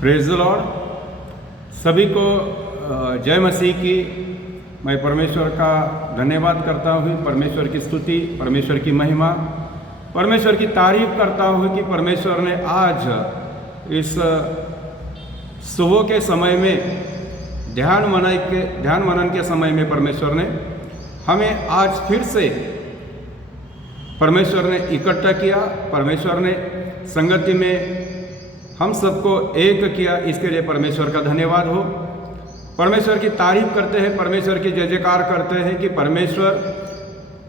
Praise the Lord. सभी को जय मसीह की। मैं परमेश्वर का धन्यवाद करता हूँ, परमेश्वर की स्तुति, परमेश्वर की महिमा, परमेश्वर की तारीफ करता हूँ कि परमेश्वर ने आज इस सुबह के समय में ध्यान मनन के समय में परमेश्वर ने हमें आज फिर से परमेश्वर ने इकट्ठा किया, परमेश्वर ने संगति में हम सबको एक किया। इसके लिए परमेश्वर का धन्यवाद हो। परमेश्वर की तारीफ करते हैं, परमेश्वर की जय जयकार करते हैं कि परमेश्वर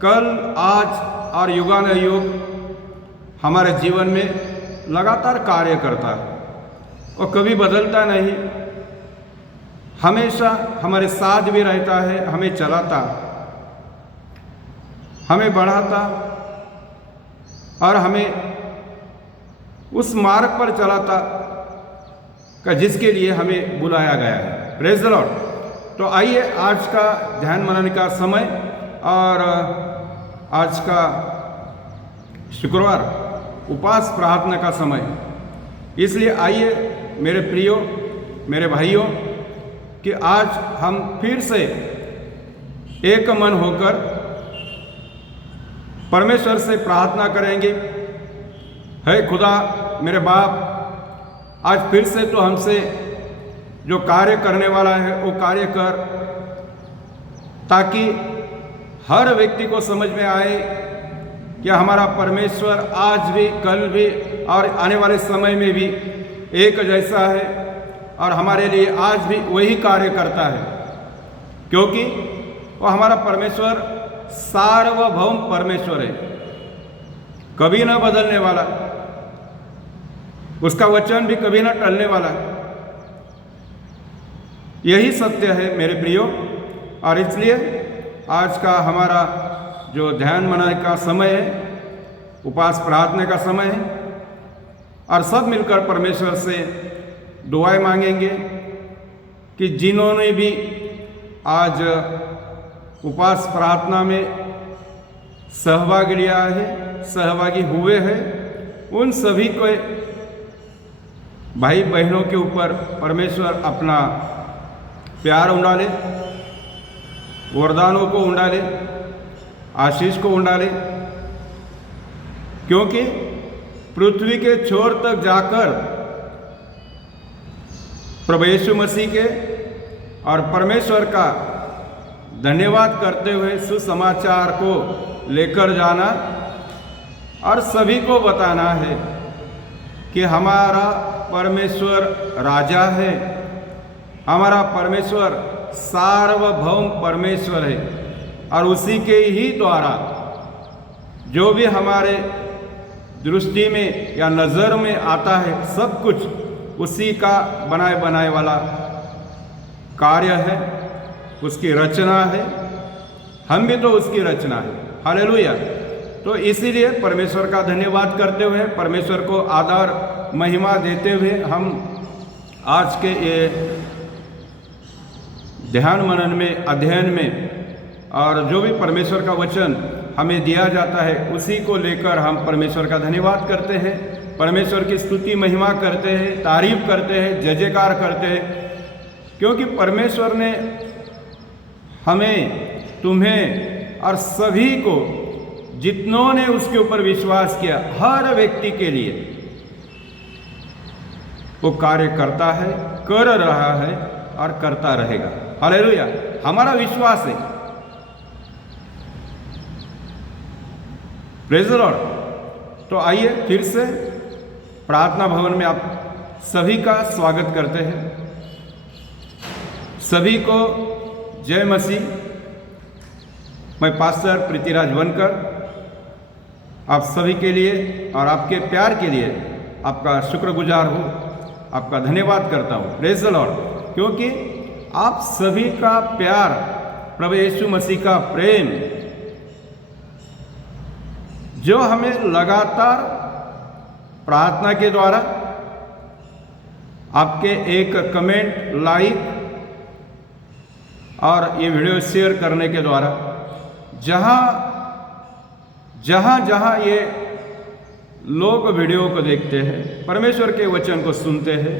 कल, आज और युगानुयुग हमारे जीवन में लगातार कार्य करता है और कभी बदलता नहीं, हमेशा हमारे साथ भी रहता है, हमें चलाता, हमें बढ़ाता और हमें उस मार्ग पर चलाता का जिसके लिए हमें बुलाया गया है। Praise the Lord. तो आइए आज का ध्यान मनन का समय और आज का शुक्रवार उपवास प्रार्थना का समय, इसलिए आइए मेरे प्रियो, मेरे भाइयों कि आज हम फिर से एक मन होकर परमेश्वर से प्रार्थना करेंगे। है खुदा मेरे बाप, आज फिर से तो हमसे जो कार्य करने वाला है वो कार्य कर, ताकि हर व्यक्ति को समझ में आए कि हमारा परमेश्वर आज भी, कल भी और आने वाले समय में भी एक जैसा है और हमारे लिए आज भी वही कार्य करता है, क्योंकि वो हमारा परमेश्वर सार्वभौम परमेश्वर है, कभी ना बदलने वाला, उसका वचन भी कभी ना टलने वाला। यही सत्य है मेरे प्रियो। और इसलिए आज का हमारा जो ध्यान मनन का समय है, उपवास प्रार्थना का समय है, और सब मिलकर परमेश्वर से दुआएं मांगेंगे कि जिन्होंने भी आज उपवास प्रार्थना में सहभाग लिया है, सहभागी हुए हैं, उन सभी को भाई बहनों के ऊपर परमेश्वर अपना प्यार उंडाले, वरदानों को उंडाले, आशीष को उंडाले, क्योंकि पृथ्वी के छोर तक जाकर प्रभु यीशु मसीह के और परमेश्वर का धन्यवाद करते हुए सुसमाचार को लेकर जाना और सभी को बताना है कि हमारा परमेश्वर राजा है, हमारा परमेश्वर सार्वभौम परमेश्वर है, और उसी के ही द्वारा जो भी हमारे दृष्टि में या नज़र में आता है, सब कुछ उसी का बनाए वाला कार्य है, उसकी रचना है। हम भी तो उसकी रचना है। हालेलुया। तो इसीलिए परमेश्वर का धन्यवाद करते हुए, परमेश्वर को आदर महिमा देते हुए हम आज के ये ध्यान मनन में, अध्ययन में, और जो भी परमेश्वर का वचन हमें दिया जाता है उसी को लेकर हम परमेश्वर का धन्यवाद करते हैं, परमेश्वर की स्तुति महिमा करते हैं, तारीफ करते हैं, जय जयकार करते हैं, क्योंकि परमेश्वर ने हमें, तुम्हें और सभी को, जितनों ने उसके ऊपर विश्वास किया, हर व्यक्ति के लिए वो कार्य करता है, कर रहा है और करता रहेगा। हालेलुया। हमारा विश्वास है। Praise the Lord. तो आइए फिर से प्रार्थना भवन में आप सभी का स्वागत करते हैं। सभी को जय मसीह। मैं पास्टर प्रीतिराज वनकर आप सभी के लिए और आपके प्यार के लिए आपका शुक्रगुजार हूँ, आपका धन्यवाद करता हूँ। Praise the Lord. क्योंकि आप सभी का प्यार, प्रभु यीशु मसीह का प्रेम, जो हमें लगातार प्रार्थना के द्वारा, आपके एक कमेंट, लाइक और ये वीडियो शेयर करने के द्वारा, जहाँ ये लोग वीडियो को देखते हैं, परमेश्वर के वचन को सुनते हैं,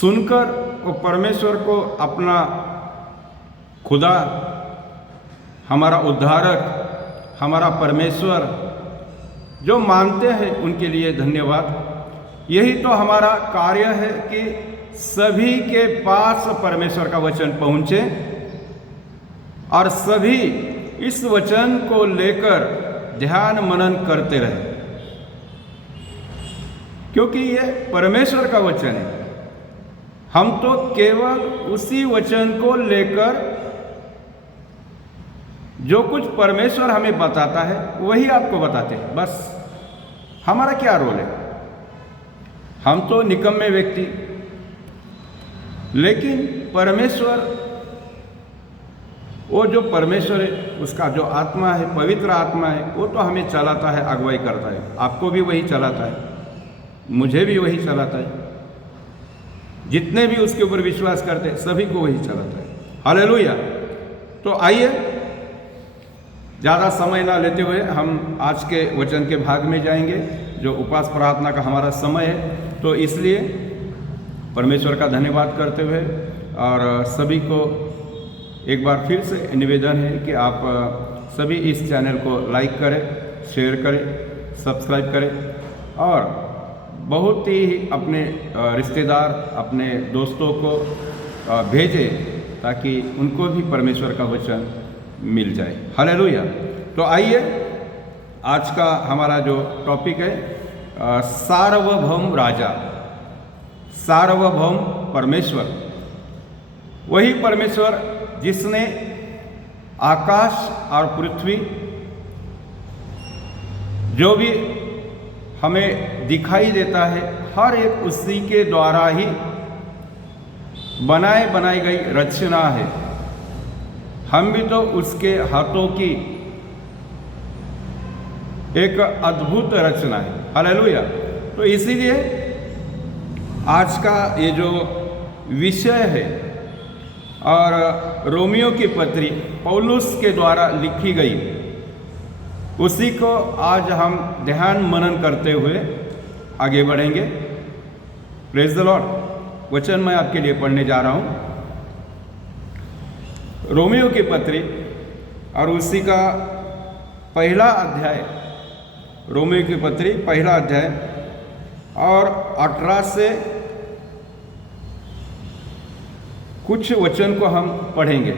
सुनकर वो परमेश्वर को अपना खुदा, हमारा उद्धारक, हमारा परमेश्वर जो मानते हैं उनके लिए धन्यवाद। यही तो हमारा कार्य है कि सभी के पास परमेश्वर का वचन पहुँचे और सभी इस वचन को लेकर ध्यान मनन करते रहे, क्योंकि ये परमेश्वर का वचन है। हम तो केवल उसी वचन को लेकर जो कुछ परमेश्वर हमें बताता है वही आपको बताते हैं। बस हमारा क्या रोल है? हम तो निकम्मे व्यक्ति, लेकिन परमेश्वर, वो जो परमेश्वर है उसका जो आत्मा है, पवित्र आत्मा है, वो तो हमें चलाता है, अगुवाई करता है। आपको भी वही चलाता है, मुझे भी वही चलाता है, जितने भी उसके ऊपर विश्वास करते हैं सभी को वही चलाता है। हालेलुया। तो आइए ज़्यादा समय ना लेते हुए हम आज के वचन के भाग में जाएंगे, जो उपवास प्रार्थना का हमारा समय है। तो इसलिए परमेश्वर का धन्यवाद करते हुए और सभी को एक बार फिर से निवेदन है कि आप सभी इस चैनल को लाइक करें, शेयर करें, सब्सक्राइब करें और बहुत ही अपने रिश्तेदार, अपने दोस्तों को भेजें ताकि उनको भी परमेश्वर का वचन मिल जाए। हालेलुया। तो आइए आज का हमारा जो टॉपिक है, सार्वभौम राजा, सार्वभौम परमेश्वर, वही परमेश्वर जिसने आकाश और पृथ्वी जो भी हमें दिखाई देता है हर एक उसी के द्वारा ही बनाई गई रचना है। हम भी तो उसके हाथों की एक अद्भुत रचना है। हालेलुया। तो इसीलिए आज का ये जो विषय है और रोमियो की पत्री पौलुस के द्वारा लिखी गई, उसी को आज हम ध्यान मनन करते हुए आगे बढ़ेंगे। Praise the Lord. वचन मैं आपके लिए पढ़ने जा रहा हूँ, रोमियो की पत्री और उसी का पहला अध्याय, रोमियो की पत्री पहला अध्याय और 18 से कुछ वचन को हम पढ़ेंगे।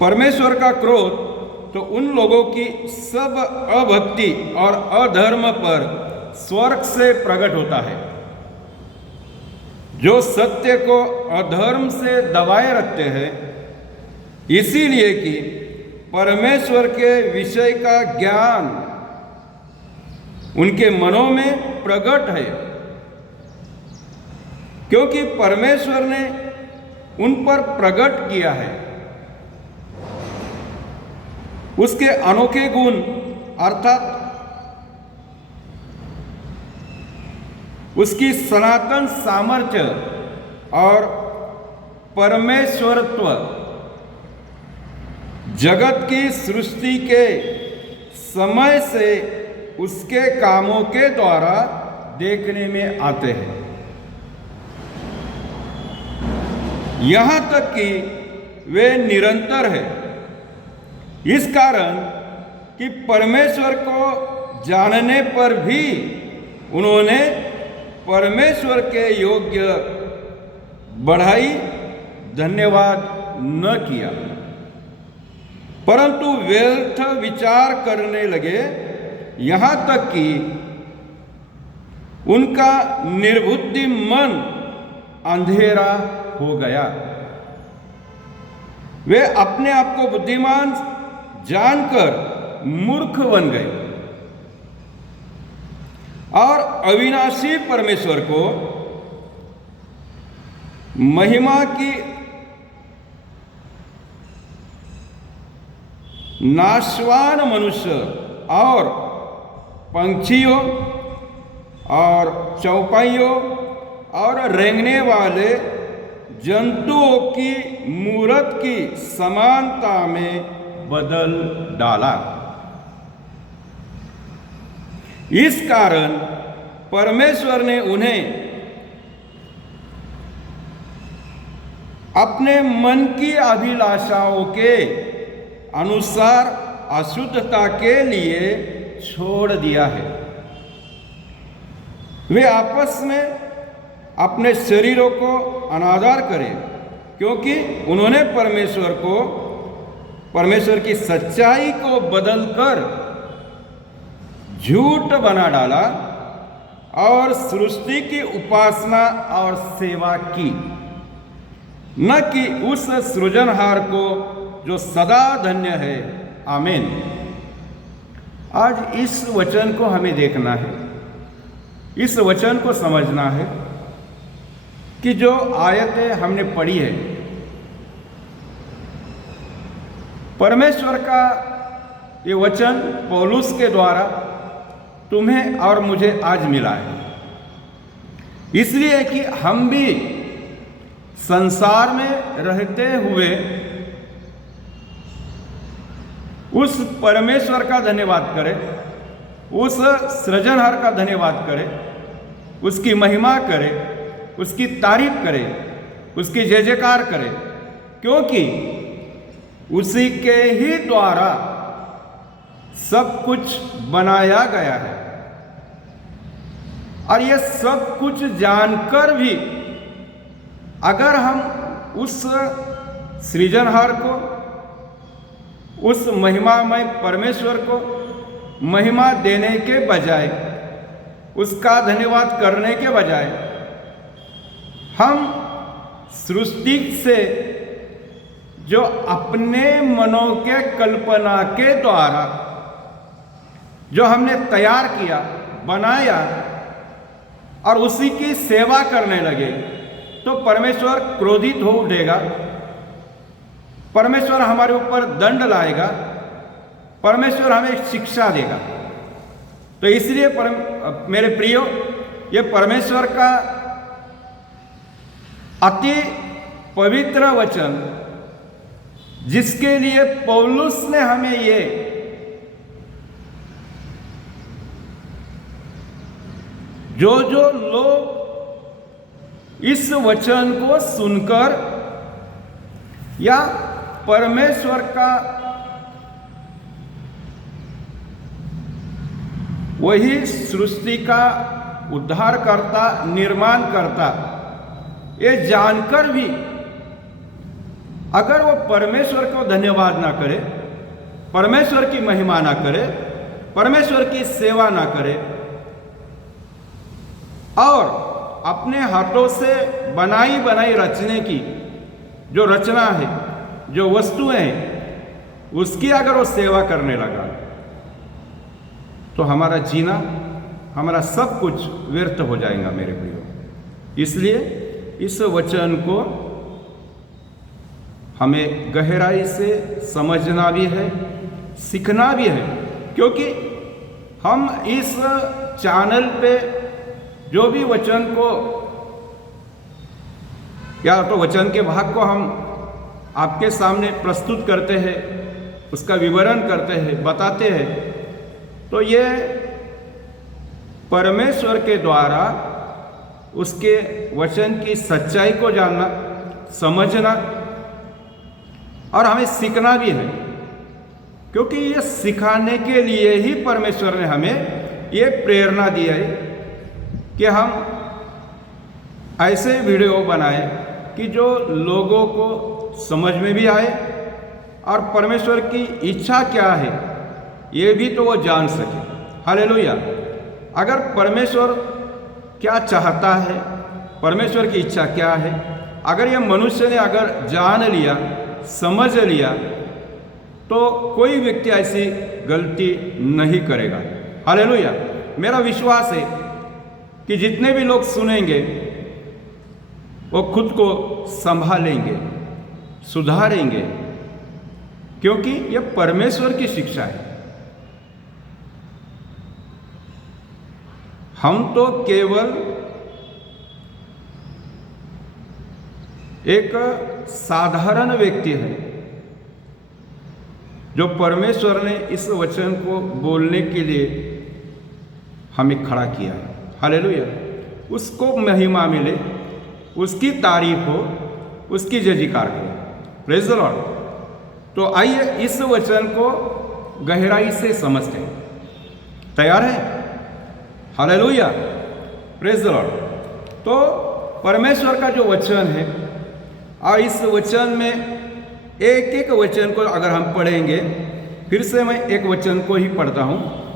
परमेश्वर का क्रोध तो उन लोगों की सब अभक्ति और अधर्म पर स्वर्ग से प्रकट होता है, जो सत्य को अधर्म से दबाए रखते हैं, इसीलिए कि परमेश्वर के विषय का ज्ञान उनके मनों में प्रकट है, क्योंकि परमेश्वर ने उन पर प्रकट किया है उसके अनोखे गुण, अर्थात उसकी सनातन सामर्थ्य और परमेश्वरत्व जगत की सृष्टि के समय से उसके कामों के द्वारा देखने में आते हैं, यहाँ तक कि वे निरंतर है। इस कारण कि परमेश्वर को जानने पर भी उन्होंने परमेश्वर के योग्य बढ़ाई धन्यवाद न किया, परंतु व्यर्थ विचार करने लगे, यहाँ तक कि उनका निर्बुद्धि मन अंधेरा हो गया। वे अपने आप को बुद्धिमान जानकर मूर्ख बन गए और अविनाशी परमेश्वर को महिमा की नाशवान मनुष्य और पंछियों और चौपाइयों और रेंगने वाले जंतुओं की मूरत की समानता में बदल डाला। इस कारण परमेश्वर ने उन्हें अपने मन की अभिलाषाओं के अनुसार अशुद्धता के लिए छोड़ दिया है। वे आपस में अपने शरीरों को अनादर करें, क्योंकि उन्होंने परमेश्वर की सच्चाई को बदलकर झूठ बना डाला और सृष्टि की उपासना और सेवा की, न कि उस सृजनहार को जो सदा धन्य है। आमीन। आज इस वचन को हमें देखना है, इस वचन को समझना है कि जो आयतें हमने पढ़ी है, परमेश्वर का ये वचन पौलुस के द्वारा तुम्हें और मुझे आज मिला है, इसलिए कि हम भी संसार में रहते हुए उस परमेश्वर का धन्यवाद करें, उस सृजनहार का धन्यवाद करें, उसकी महिमा करें, उसकी तारीफ करें, उसकी जय जयकार करें, क्योंकि उसी के ही द्वारा सब कुछ बनाया गया है। और ये सब कुछ जानकर भी अगर हम उस सृजनहार को, उस महिमामय परमेश्वर को महिमा देने के बजाय, उसका धन्यवाद करने के बजाय हम सृष्टि से जो अपने मनों के कल्पना के द्वारा जो हमने तैयार किया, बनाया और उसी की सेवा करने लगे, तो परमेश्वर क्रोधित हो उठेगा, परमेश्वर हमारे ऊपर दंड लाएगा, परमेश्वर हमें शिक्षा देगा। तो इसलिए मेरे प्रियो, ये परमेश्वर का अति पवित्र वचन, जिसके लिए पौलुस ने हमें ये जो लोग इस वचन को सुनकर या परमेश्वर का वही सृष्टि का उद्धार करता, निर्माण करता, ये जानकर भी अगर वो परमेश्वर को धन्यवाद ना करे, परमेश्वर की महिमा ना करे, परमेश्वर की सेवा ना करे और अपने हाथों से बनाई बनाई रचने की जो रचना है, जो वस्तुएं हैं, उसकी अगर वो सेवा करने लगा, तो हमारा जीना, हमारा सब कुछ व्यर्थ हो जाएगा मेरे प्रियो। इसलिए इस वचन को हमें गहराई से समझना भी है, सीखना भी है, क्योंकि हम इस चैनल पे जो भी वचन को या तो वचन के भाग को हम आपके सामने प्रस्तुत करते हैं, उसका विवरण करते हैं, बताते हैं, तो ये परमेश्वर के द्वारा उसके वचन की सच्चाई को जानना, समझना और हमें सीखना भी है, क्योंकि ये सिखाने के लिए ही परमेश्वर ने हमें ये प्रेरणा दी है कि हम ऐसे वीडियो बनाए कि जो लोगों को समझ में भी आए और परमेश्वर की इच्छा क्या है ये भी तो वो जान सके। हालेलुया। अगर परमेश्वर क्या चाहता है, परमेश्वर की इच्छा क्या है, अगर ये मनुष्य ने अगर जान लिया, समझ लिया, तो कोई व्यक्ति ऐसी गलती नहीं करेगा। हालेलुया। मेरा विश्वास है कि जितने भी लोग सुनेंगे वो खुद को संभालेंगे, सुधारेंगे, क्योंकि यह परमेश्वर की शिक्षा है। हम तो केवल एक साधारण व्यक्ति है जो परमेश्वर ने इस वचन को बोलने के लिए हमें खड़ा किया है। हालेलुया, उसको महिमा मिले, उसकी तारीफ हो, उसकी जय जयकार करें। Praise the Lord. तो आइए इस वचन को गहराई से समझते हैं। तैयार है? Hallelujah, praise the Lord. तो परमेश्वर का जो वचन है, और इस वचन में एक एक वचन को अगर हम पढ़ेंगे, फिर से मैं एक वचन को ही पढ़ता हूं।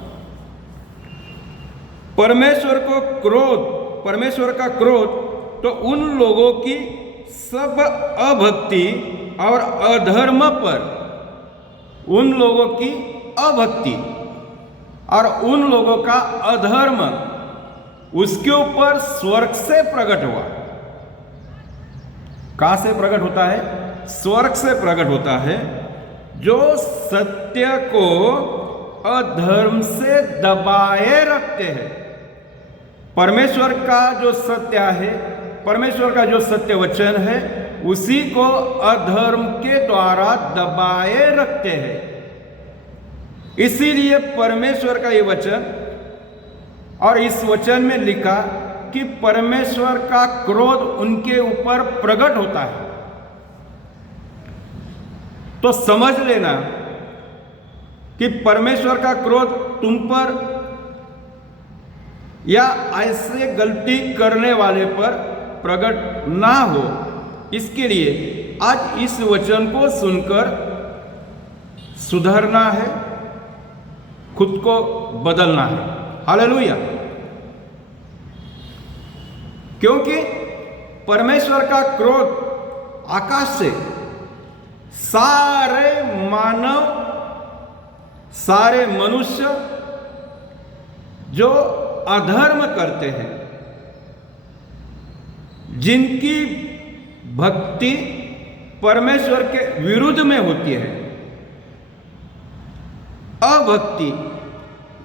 परमेश्वर का क्रोध तो उन लोगों की सब अभक्ति और अधर्म पर, उन लोगों की अभक्ति और उन लोगों का अधर्म उसके ऊपर स्वर्ग से प्रकट हुआ। कहां से प्रकट होता है? स्वर्ग से प्रकट होता है, जो सत्य को अधर्म से दबाए रखते हैं। परमेश्वर का जो सत्य है, परमेश्वर का जो सत्य वचन है, उसी को अधर्म के द्वारा दबाए रखते हैं। इसीलिए परमेश्वर का ये वचन, और इस वचन में लिखा कि परमेश्वर का क्रोध उनके ऊपर प्रकट होता है। तो समझ लेना कि परमेश्वर का क्रोध तुम पर या ऐसे गलती करने वाले पर प्रकट ना हो, इसके लिए आज इस वचन को सुनकर सुधरना है, खुद को बदलना है। हालेलुया। क्योंकि परमेश्वर का क्रोध आकाश से सारे मानव, सारे मनुष्य जो अधर्म करते हैं, जिनकी भक्ति परमेश्वर के विरुद्ध में होती है, अभक्ति,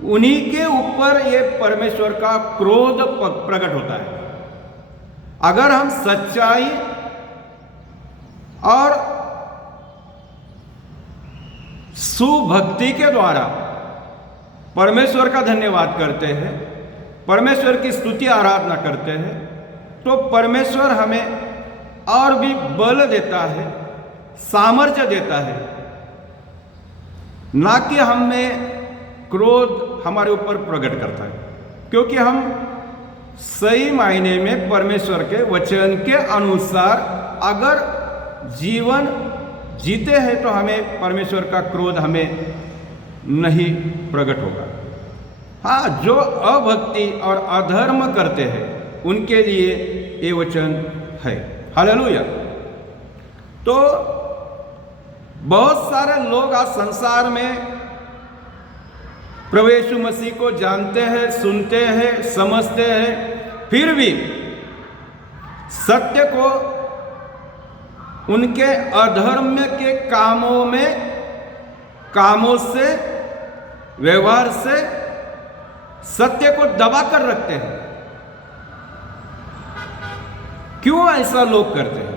उन्हीं के ऊपर यह परमेश्वर का क्रोध प्रकट होता है। अगर हम सच्चाई और सुभक्ति के द्वारा परमेश्वर का धन्यवाद करते हैं, परमेश्वर की स्तुति आराधना करते हैं, तो परमेश्वर हमें और भी बल देता है, सामर्थ्य देता है, ना कि हमें क्रोध हमारे ऊपर प्रकट करता है। क्योंकि हम सही मायने में परमेश्वर के वचन के अनुसार अगर जीवन जीते हैं, तो हमें परमेश्वर का क्रोध हमें नहीं प्रकट होगा। हाँ, जो अभक्ति और अधर्म करते हैं उनके लिए ये वचन है। हालेलुया। तो बहुत सारे लोग आज संसार में प्रभु यीशु मसीह को जानते हैं, सुनते हैं, समझते हैं, फिर भी सत्य को उनके अधर्म के कामों से, व्यवहार से सत्य को दबा कर रखते हैं। क्यों ऐसा लोग करते हैं?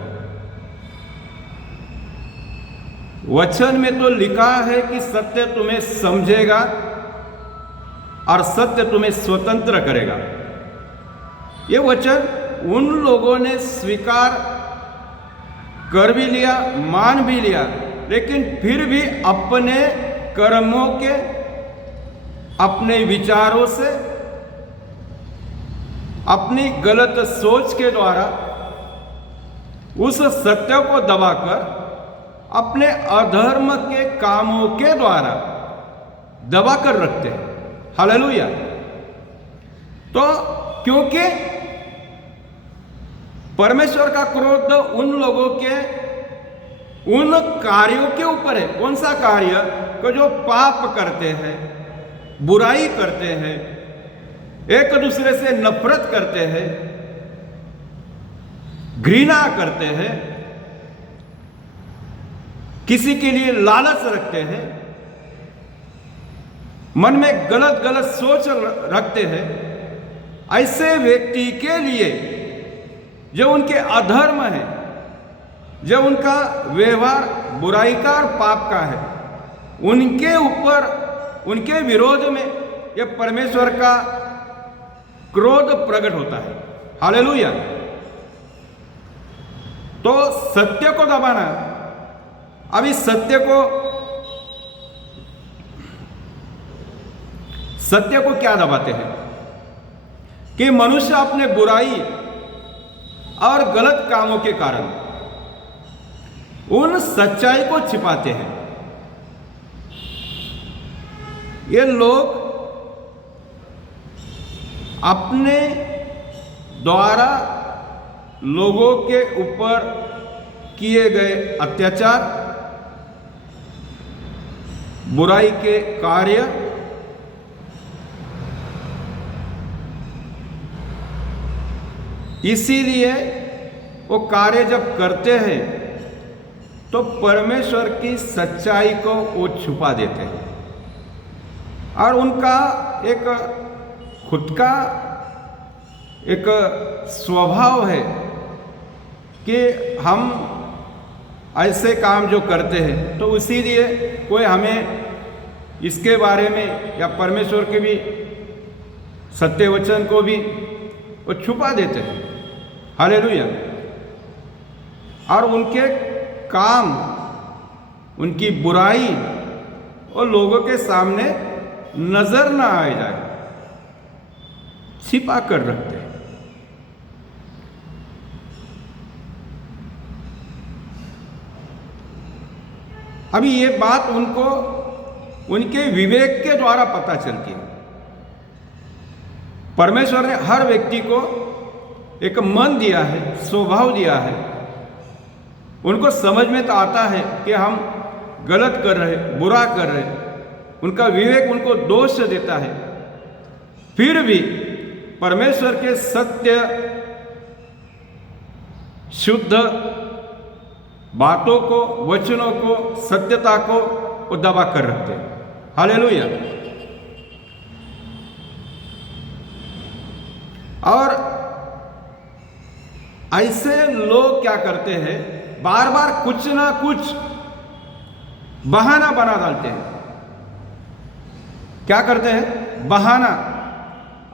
वचन में तो लिखा है कि सत्य तुम्हें समझेगा और सत्य तुम्हें स्वतंत्र करेगा। ये वचन उन लोगों ने स्वीकार कर भी लिया, मान भी लिया, लेकिन फिर भी अपने कर्मों के, अपने विचारों से, अपनी गलत सोच के द्वारा उस सत्य को दबाकर अपने अधर्म के कामों के द्वारा दबाकर रखते हैं। हालेलुया। तो क्योंकि परमेश्वर का क्रोध उन लोगों के उन कार्यों के ऊपर है। कौन सा कार्य? कि जो पाप करते हैं, बुराई करते हैं, एक दूसरे से नफरत करते हैं, घृणा करते हैं, किसी के लिए लालच रखते हैं, मन में गलत गलत सोच रखते हैं। ऐसे व्यक्ति के लिए जो उनके अधर्म है, जो उनका व्यवहार बुराई का और पाप का है, उनके ऊपर, उनके विरोध में यह परमेश्वर का क्रोध प्रकट होता है। हालेलुया। तो सत्य को दबाना, अब इस सत्य को क्या दबाते हैं कि मनुष्य अपने बुराई और गलत कामों के कारण उन सच्चाई को छिपाते हैं। ये लोग अपने द्वारा लोगों के ऊपर किए गए अत्याचार, बुराई के कार्य, इसीलिए वो कार्य जब करते हैं तो परमेश्वर की सच्चाई को वो छुपा देते हैं और उनका एक खुद का एक स्वभाव है कि हम ऐसे काम जो करते हैं तो इसीलिए कोई हमें इसके बारे में या परमेश्वर के भी सत्य वचन को भी वो छुपा देते हैं। हालेलुया। और उनके काम, उनकी बुराई वो लोगों के सामने नजर ना आ जाए, छिपा कर रखते हैं। अभी ये बात उनको उनके विवेक के द्वारा पता चलती है। परमेश्वर ने हर व्यक्ति को एक मन दिया है, स्वभाव दिया है। उनको समझ में तो आता है कि हम गलत कर रहे, बुरा कर रहे, उनका विवेक उनको दोष देता है। फिर भी परमेश्वर के सत्य शुद्ध बातों को, वचनों को, सत्यता को वो दबा कर रखते हैं। हालेलुया। और ऐसे लोग क्या करते हैं, बार बार कुछ ना कुछ बहाना बना डालते हैं। क्या करते हैं? बहाना।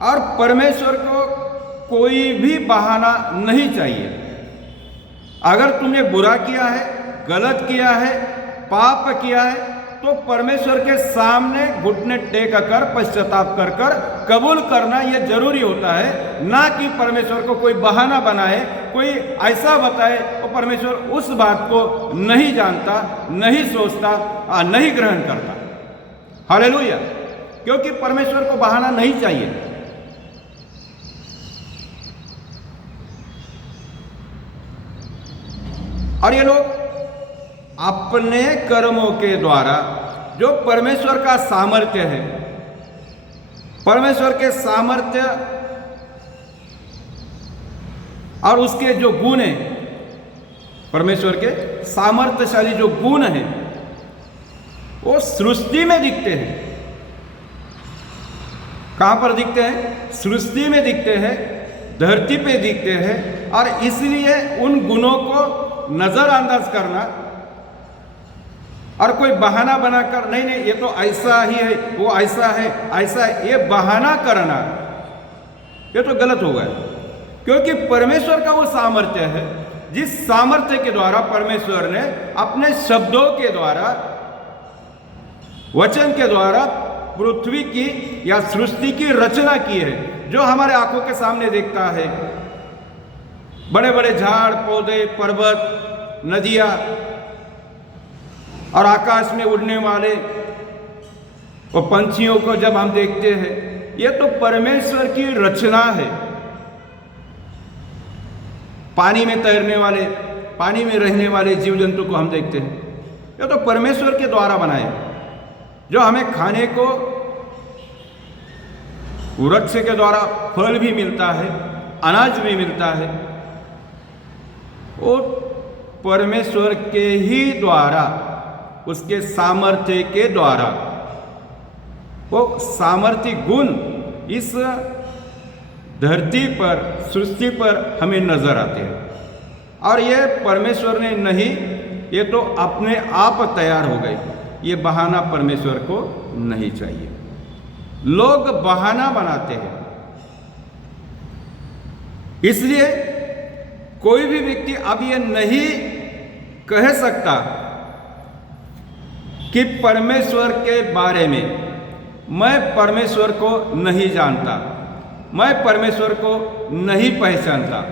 और परमेश्वर को कोई भी बहाना नहीं चाहिए। अगर तुमने बुरा किया है, गलत किया है, पाप किया है, तो परमेश्वर के सामने घुटने टेक कर पश्चाताप कर कर कबूल करना यह जरूरी होता है, ना कि परमेश्वर को कोई बहाना बनाए, कोई ऐसा बताए और परमेश्वर उस बात को नहीं जानता, नहीं सोचता और नहीं ग्रहण करता। हालेलुया। क्योंकि परमेश्वर को बहाना नहीं चाहिए। और ये लोग अपने कर्मों के द्वारा जो परमेश्वर का सामर्थ्य है, परमेश्वर के सामर्थ्य और उसके जो गुण हैं, परमेश्वर के सामर्थ्यशाली जो गुण हैं, वो सृष्टि में दिखते हैं। कहां पर दिखते हैं? सृष्टि में दिखते हैं, धरती पे दिखते हैं। और इसलिए उन गुणों को नजरअंदाज करना और कोई बहाना बनाकर नहीं ये तो ऐसा ही है, वो ऐसा है, ऐसा है, ये बहाना करना ये तो गलत होगा। क्योंकि परमेश्वर का वो सामर्थ्य है, जिस सामर्थ्य के द्वारा परमेश्वर ने अपने शब्दों के द्वारा, वचन के द्वारा पृथ्वी की या सृष्टि की रचना की है, जो हमारे आंखों के सामने देखता है। बड़े बड़े झाड़, पौधे, पर्वत, नदियां और आकाश में उड़ने वाले वो पंछियों को जब हम देखते हैं, ये तो परमेश्वर की रचना है। पानी में तैरने वाले, पानी में रहने वाले जीव जंतु को हम देखते हैं, ये तो परमेश्वर के द्वारा बनाए। जो हमें खाने को वृक्ष के द्वारा फल भी मिलता है, अनाज भी मिलता है, वो परमेश्वर के ही द्वारा, उसके सामर्थ्य के द्वारा, वो सामर्थ्य गुण इस धरती पर, सृष्टि पर हमें नजर आते हैं। और ये परमेश्वर ने नहीं, ये तो अपने आप तैयार हो गए। ये बहाना परमेश्वर को नहीं चाहिए। लोग बहाना बनाते हैं इसलिए कोई भी व्यक्ति अब ये नहीं कह सकता कि परमेश्वर के बारे में मैं परमेश्वर को नहीं जानता, मैं परमेश्वर को नहीं पहचानता।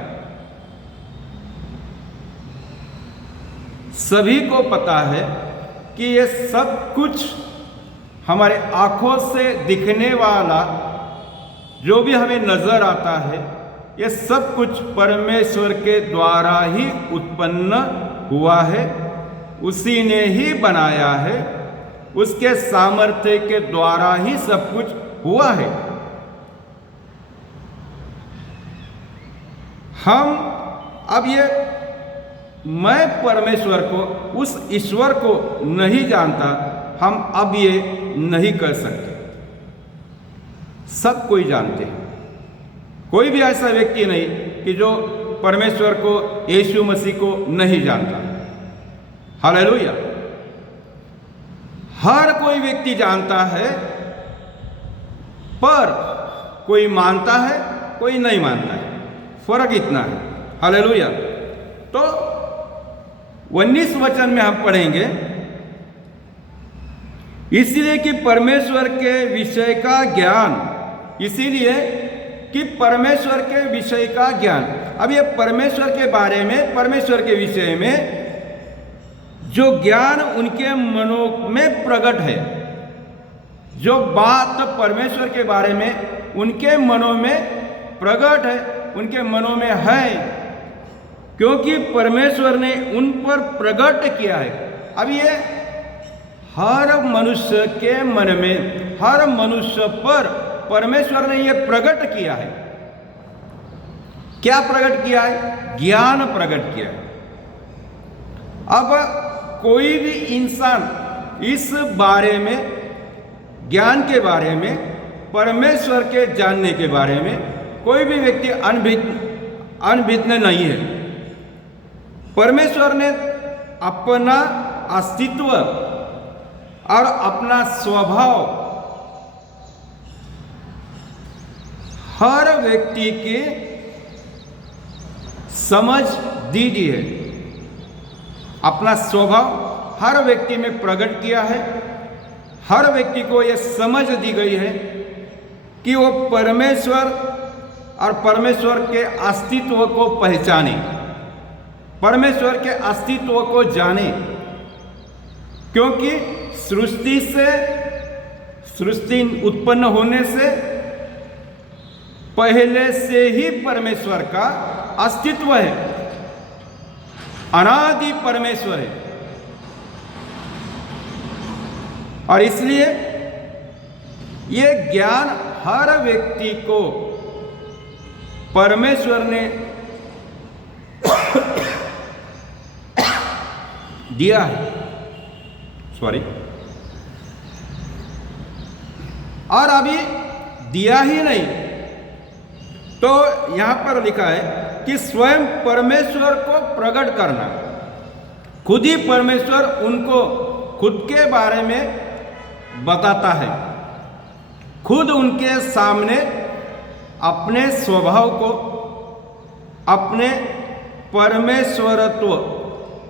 सभी को पता है कि ये सब कुछ हमारे आंखों से दिखने वाला जो भी हमें नजर आता है, ये सब कुछ परमेश्वर के द्वारा ही उत्पन्न हुआ है, उसी ने ही बनाया है, उसके सामर्थ्य के द्वारा ही सब कुछ हुआ है। हम अब ये मैं परमेश्वर को, उस ईश्वर को नहीं जानता, हम अब ये नहीं कर सकते। सब कोई जानते हैं, कोई भी ऐसा व्यक्ति नहीं कि जो परमेश्वर को, यीशु मसीह को नहीं जानता। हालेलुया। हर कोई व्यक्ति जानता है, पर कोई मानता है, कोई नहीं मानता है, फर्क इतना है। हालेलुया। तो 19 वचन में हम पढ़ेंगे, इसलिए कि परमेश्वर के विषय का ज्ञान, इसीलिए कि परमेश्वर के विषय का ज्ञान। अब ये परमेश्वर के बारे में, परमेश्वर के विषय में जो ज्ञान उनके मनों में प्रकट है, जो बात परमेश्वर के बारे में उनके मनों में प्रकट है, उनके मनों में है, क्योंकि परमेश्वर ने उन पर प्रकट किया है। अब ये हर मनुष्य के मन में, हर मनुष्य पर परमेश्वर ने यह प्रकट किया है। क्या प्रकट किया है? ज्ञान प्रकट किया है। अब कोई भी इंसान इस बारे में, ज्ञान के बारे में, परमेश्वर के जानने के बारे में, कोई भी व्यक्ति अनभिज्ञ नहीं है। परमेश्वर ने अपना अस्तित्व और अपना स्वभाव हर व्यक्ति की समझ दी है। अपना स्वभाव हर व्यक्ति में प्रकट किया है। हर व्यक्ति को यह समझ दी गई है कि वो परमेश्वर और परमेश्वर के अस्तित्व को पहचाने, परमेश्वर के अस्तित्व को जाने, क्योंकि सृष्टि उत्पन्न होने से पहले से ही परमेश्वर का अस्तित्व है, अनादि परमेश्वर है। और इसलिए ये ज्ञान हर व्यक्ति को परमेश्वर ने दिया है। और अभी दिया ही नहीं, तो यहां पर लिखा है कि स्वयं परमेश्वर को प्रकट करना। खुद ही परमेश्वर उनको खुद के बारे में बताता है, खुद उनके सामने अपने स्वभाव को, अपने परमेश्वरत्व,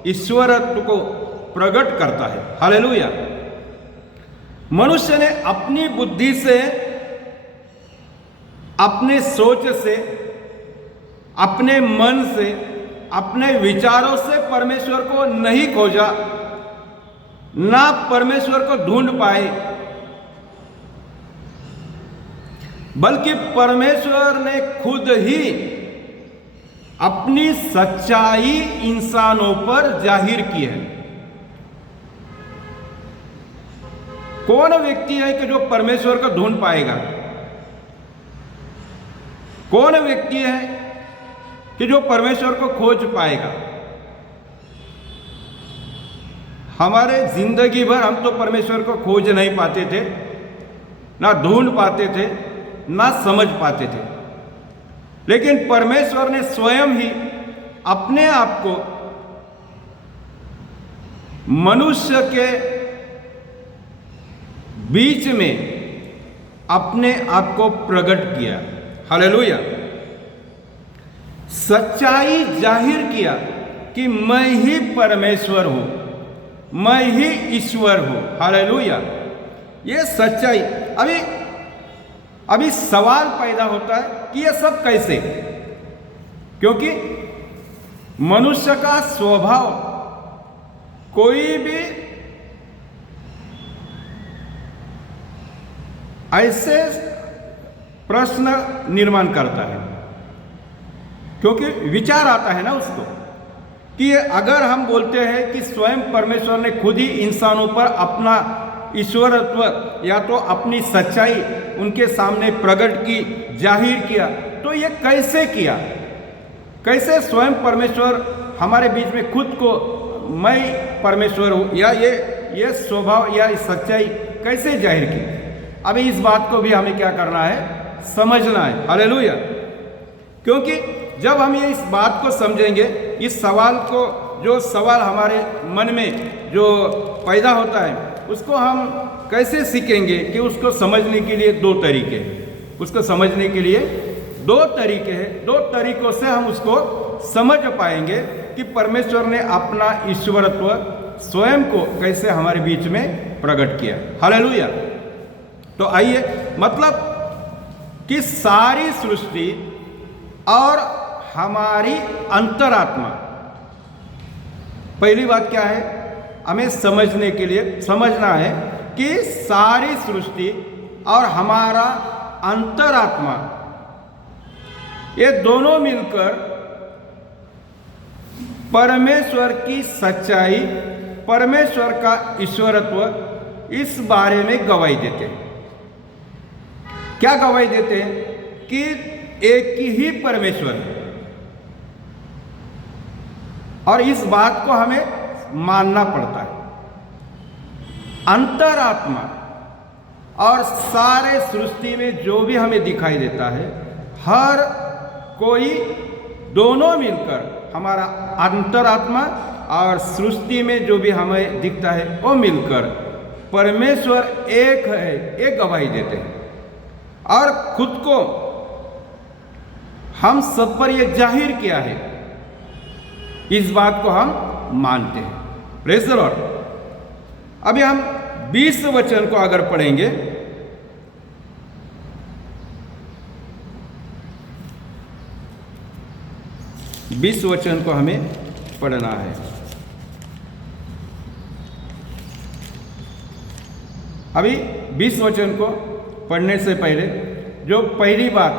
ईश्वरत्व को प्रकट करता है। हालेलुया। मनुष्य ने अपनी बुद्धि से, अपने सोच से, अपने मन से, अपने विचारों से परमेश्वर को नहीं खोजा, ना परमेश्वर को ढूंढ पाए, बल्कि परमेश्वर ने खुद ही अपनी सच्चाई इंसानों पर जाहिर की है। कौन व्यक्ति है कि जो परमेश्वर को ढूंढ पाएगा? कौन व्यक्ति है कि जो परमेश्वर को खोज पाएगा? हमारे जिंदगी भर हम तो परमेश्वर को खोज नहीं पाते थे, ना ढूंढ पाते थे, ना समझ पाते थे। लेकिन परमेश्वर ने स्वयं ही अपने आप को मनुष्य के बीच में अपने आप को प्रकट किया। हालेलुया। सच्चाई जाहिर किया कि मैं ही परमेश्वर हूं, मैं ही ईश्वर हूं। हालेलुया। ये सच्चाई। अभी सवाल पैदा होता है कि ये सब कैसे, क्योंकि मनुष्य का स्वभाव कोई भी ऐसे प्रश्न निर्माण करता है, क्योंकि विचार आता है ना उसको कि अगर हम बोलते हैं कि स्वयं परमेश्वर ने खुद ही इंसानों पर अपना ईश्वरत्व या तो अपनी सच्चाई उनके सामने प्रकट की, जाहिर किया, तो ये कैसे किया? कैसे स्वयं परमेश्वर हमारे बीच में खुद को मैं परमेश्वर हूँ या ये स्वभाव या इस सच्चाई कैसे जाहिर की? अभी इस बात को भी हमें क्या करना है, समझना है। हालेलुया। क्योंकि जब हम ये इस बात को समझेंगे, इस सवाल को, जो सवाल हमारे मन में जो पैदा होता है, उसको हम कैसे सीखेंगे कि उसको समझने के लिए दो तरीके हैं। उसको समझने के लिए दो तरीके हैं। दो तरीकों से हम उसको समझ पाएंगे कि परमेश्वर ने अपना ईश्वरत्व स्वयं को कैसे हमारे बीच में प्रकट किया। हालेलुया। तो आइए, मतलब कि सारी सृष्टि और हमारी अंतरात्मा, पहली बात क्या है, हमें समझने के लिए समझना है कि सारी सृष्टि और हमारा अंतरात्मा, ये दोनों मिलकर परमेश्वर की सच्चाई, परमेश्वर का ईश्वरत्व, इस बारे में गवाही देते हैं। क्या गवाही देते हैं? कि एक ही परमेश्वर है, और इस बात को हमें मानना पड़ता है। अंतरात्मा और सारे सृष्टि में जो भी हमें दिखाई देता है, हर कोई, दोनों मिलकर, हमारा अंतरात्मा और सृष्टि में जो भी हमें दिखता है, वो मिलकर परमेश्वर एक है, एक गवाही देते हैं। और खुद को हम सब पर यह जाहिर किया है, इस बात को हम मानते हैं। Praise the Lord. अभी हम 20 वचन को अगर पढ़ेंगे, बीस वचन को हमें पढ़ना है। अभी 20 वचन को पढ़ने से पहले जो पहली बात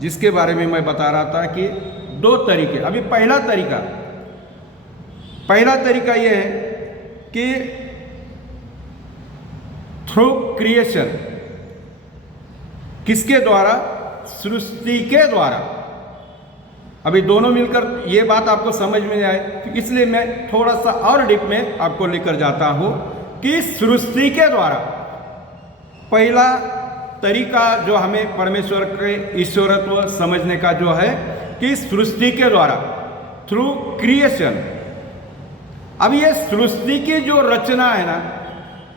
जिसके बारे में मैं बता रहा था कि दो तरीके। अभी पहला तरीका यह है कि थ्रू क्रिएशन, किसके द्वारा? सृष्टि के द्वारा। अभी दोनों मिलकर ये बात आपको समझ में आए, इसलिए मैं थोड़ा सा और डीप में आपको लेकर जाता हूं कि सृष्टि के द्वारा। पहला तरीका जो हमें परमेश्वर के ईश्वरत्व समझने का जो है कि सृष्टि के द्वारा, थ्रू क्रिएशन। अब ये सृष्टि की जो रचना है ना,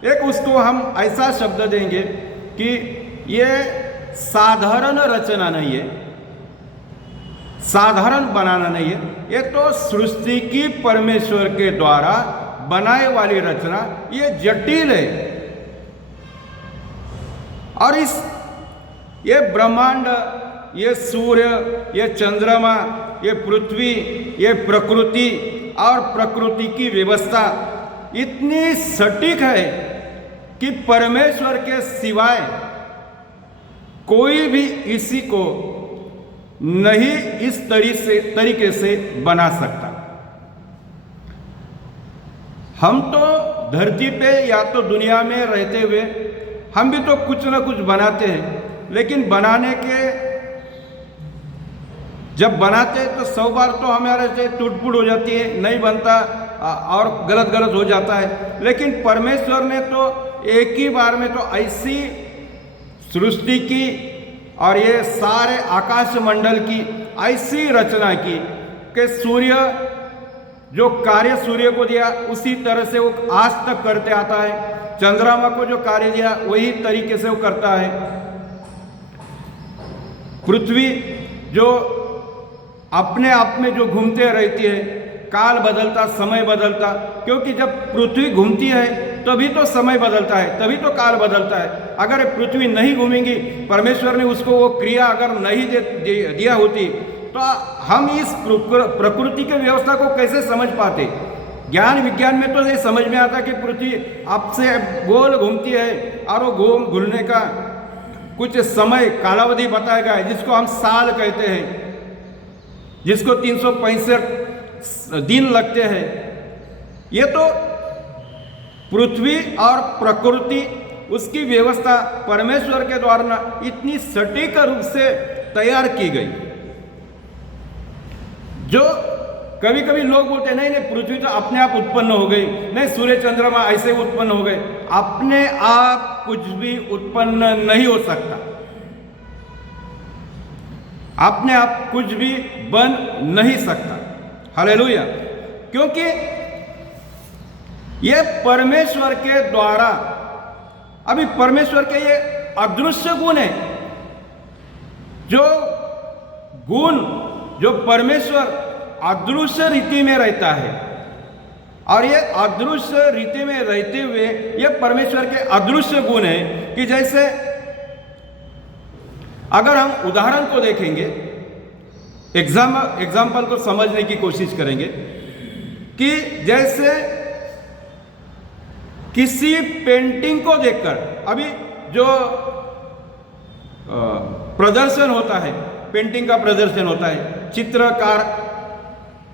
एक उसको हम ऐसा शब्द देंगे कि ये साधारण रचना नहीं है, साधारण बनाना नहीं है, ये तो सृष्टि की परमेश्वर के द्वारा बनाए वाली रचना, ये जटिल है। और ये ब्रह्मांड, ये सूर्य, ये चंद्रमा, ये पृथ्वी, ये प्रकृति और प्रकृति की व्यवस्था इतनी सटीक है कि परमेश्वर के सिवाय कोई भी इसी को नहीं इस तरीके से बना सकता। हम तो धरती पे या तो दुनिया में रहते हुए हम भी तो कुछ ना कुछ बनाते हैं, लेकिन जब बनाते हैं तो 100 बार तो हमारे से टूट-फूट हो जाती है, नहीं बनता और गलत हो जाता है। लेकिन परमेश्वर ने तो एक ही बार में तो ऐसी सृष्टि की और ये सारे आकाश मंडल की ऐसी रचना की कि सूर्य, जो कार्य सूर्य को दिया उसी तरह से वो आज तक करते आता है। चंद्रमा को जो कार्य दिया वही तरीके से वो करता है। पृथ्वी जो अपने आप में जो घूमते रहती है, काल बदलता, समय बदलता, क्योंकि जब पृथ्वी घूमती है तभी तो समय बदलता है, तभी तो काल बदलता है। अगर पृथ्वी नहीं घूमेंगी, परमेश्वर ने उसको वो क्रिया अगर नहीं दिया होती, तो हम इस प्रकृति के व्यवस्था को कैसे समझ पाते। ज्ञान विज्ञान में तो ये समझ में आता कि पृथ्वी आपसे गोल घूमती है और वो घूमने का कुछ समय कालावधि बताया गया है, जिसको हम साल कहते हैं, जिसको 365 दिन लगते हैं। ये तो पृथ्वी और प्रकृति, उसकी व्यवस्था परमेश्वर के द्वारा इतनी सटीक रूप से तैयार की गई। जो कभी कभी लोग बोलते हैं नहीं नहीं, पृथ्वी तो अपने आप उत्पन्न हो गई, नहीं सूर्य चंद्रमा ऐसे उत्पन्न हो गए। अपने आप कुछ भी उत्पन्न नहीं हो सकता, अपने आप कुछ भी बन नहीं सकता। हालेलुया। क्योंकि ये परमेश्वर के द्वारा, अभी परमेश्वर के ये अदृश्य गुण है, जो गुण जो परमेश्वर अदृश्य रीति में रहता है, और ये अदृश्य रीति में रहते हुए ये परमेश्वर के अदृश्य गुण है। कि जैसे अगर हम उदाहरण को देखेंगे, एग्जाम्पल को समझने की कोशिश करेंगे, कि जैसे किसी पेंटिंग को देखकर, अभी जो प्रदर्शन होता है, पेंटिंग का प्रदर्शन होता है, चित्रकार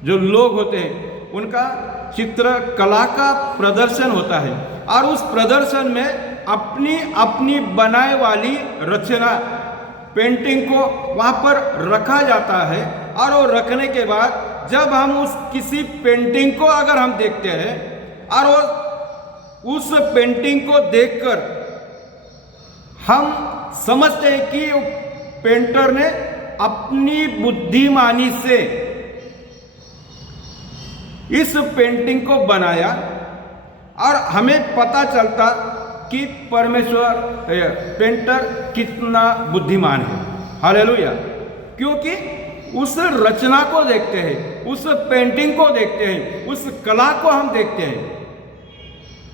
जो लोग होते हैं उनका चित्रकला का प्रदर्शन होता है, और उस प्रदर्शन में अपनी अपनी बनाए वाली रचना पेंटिंग को वहाँ पर रखा जाता है। और वो रखने के बाद जब हम उस किसी पेंटिंग को अगर हम देखते हैं, और वो उस पेंटिंग को देखकर हम समझते हैं कि पेंटर ने अपनी बुद्धिमानी से इस पेंटिंग को बनाया, और हमें पता चलता कि परमेश्वर पेंटर कितना बुद्धिमान है। हालेलुया। क्योंकि उस रचना को देखते हैं, उस पेंटिंग को देखते हैं, उस कला को हम देखते हैं।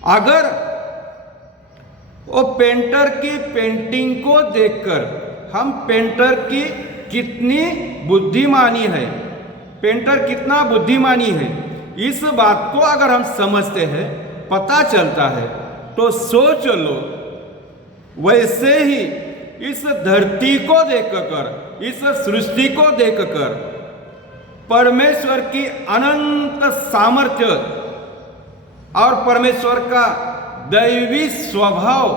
अगर वो पेंटर की पेंटिंग को देखकर हम पेंटर की कितनी बुद्धिमानी है, पेंटर कितना बुद्धिमानी है, इस बात को अगर हम समझते हैं, पता चलता है, तो सोच लो वैसे ही इस धरती को देखकर, इस सृष्टि को देखकर परमेश्वर की अनंत सामर्थ्य और परमेश्वर का दैवी स्वभाव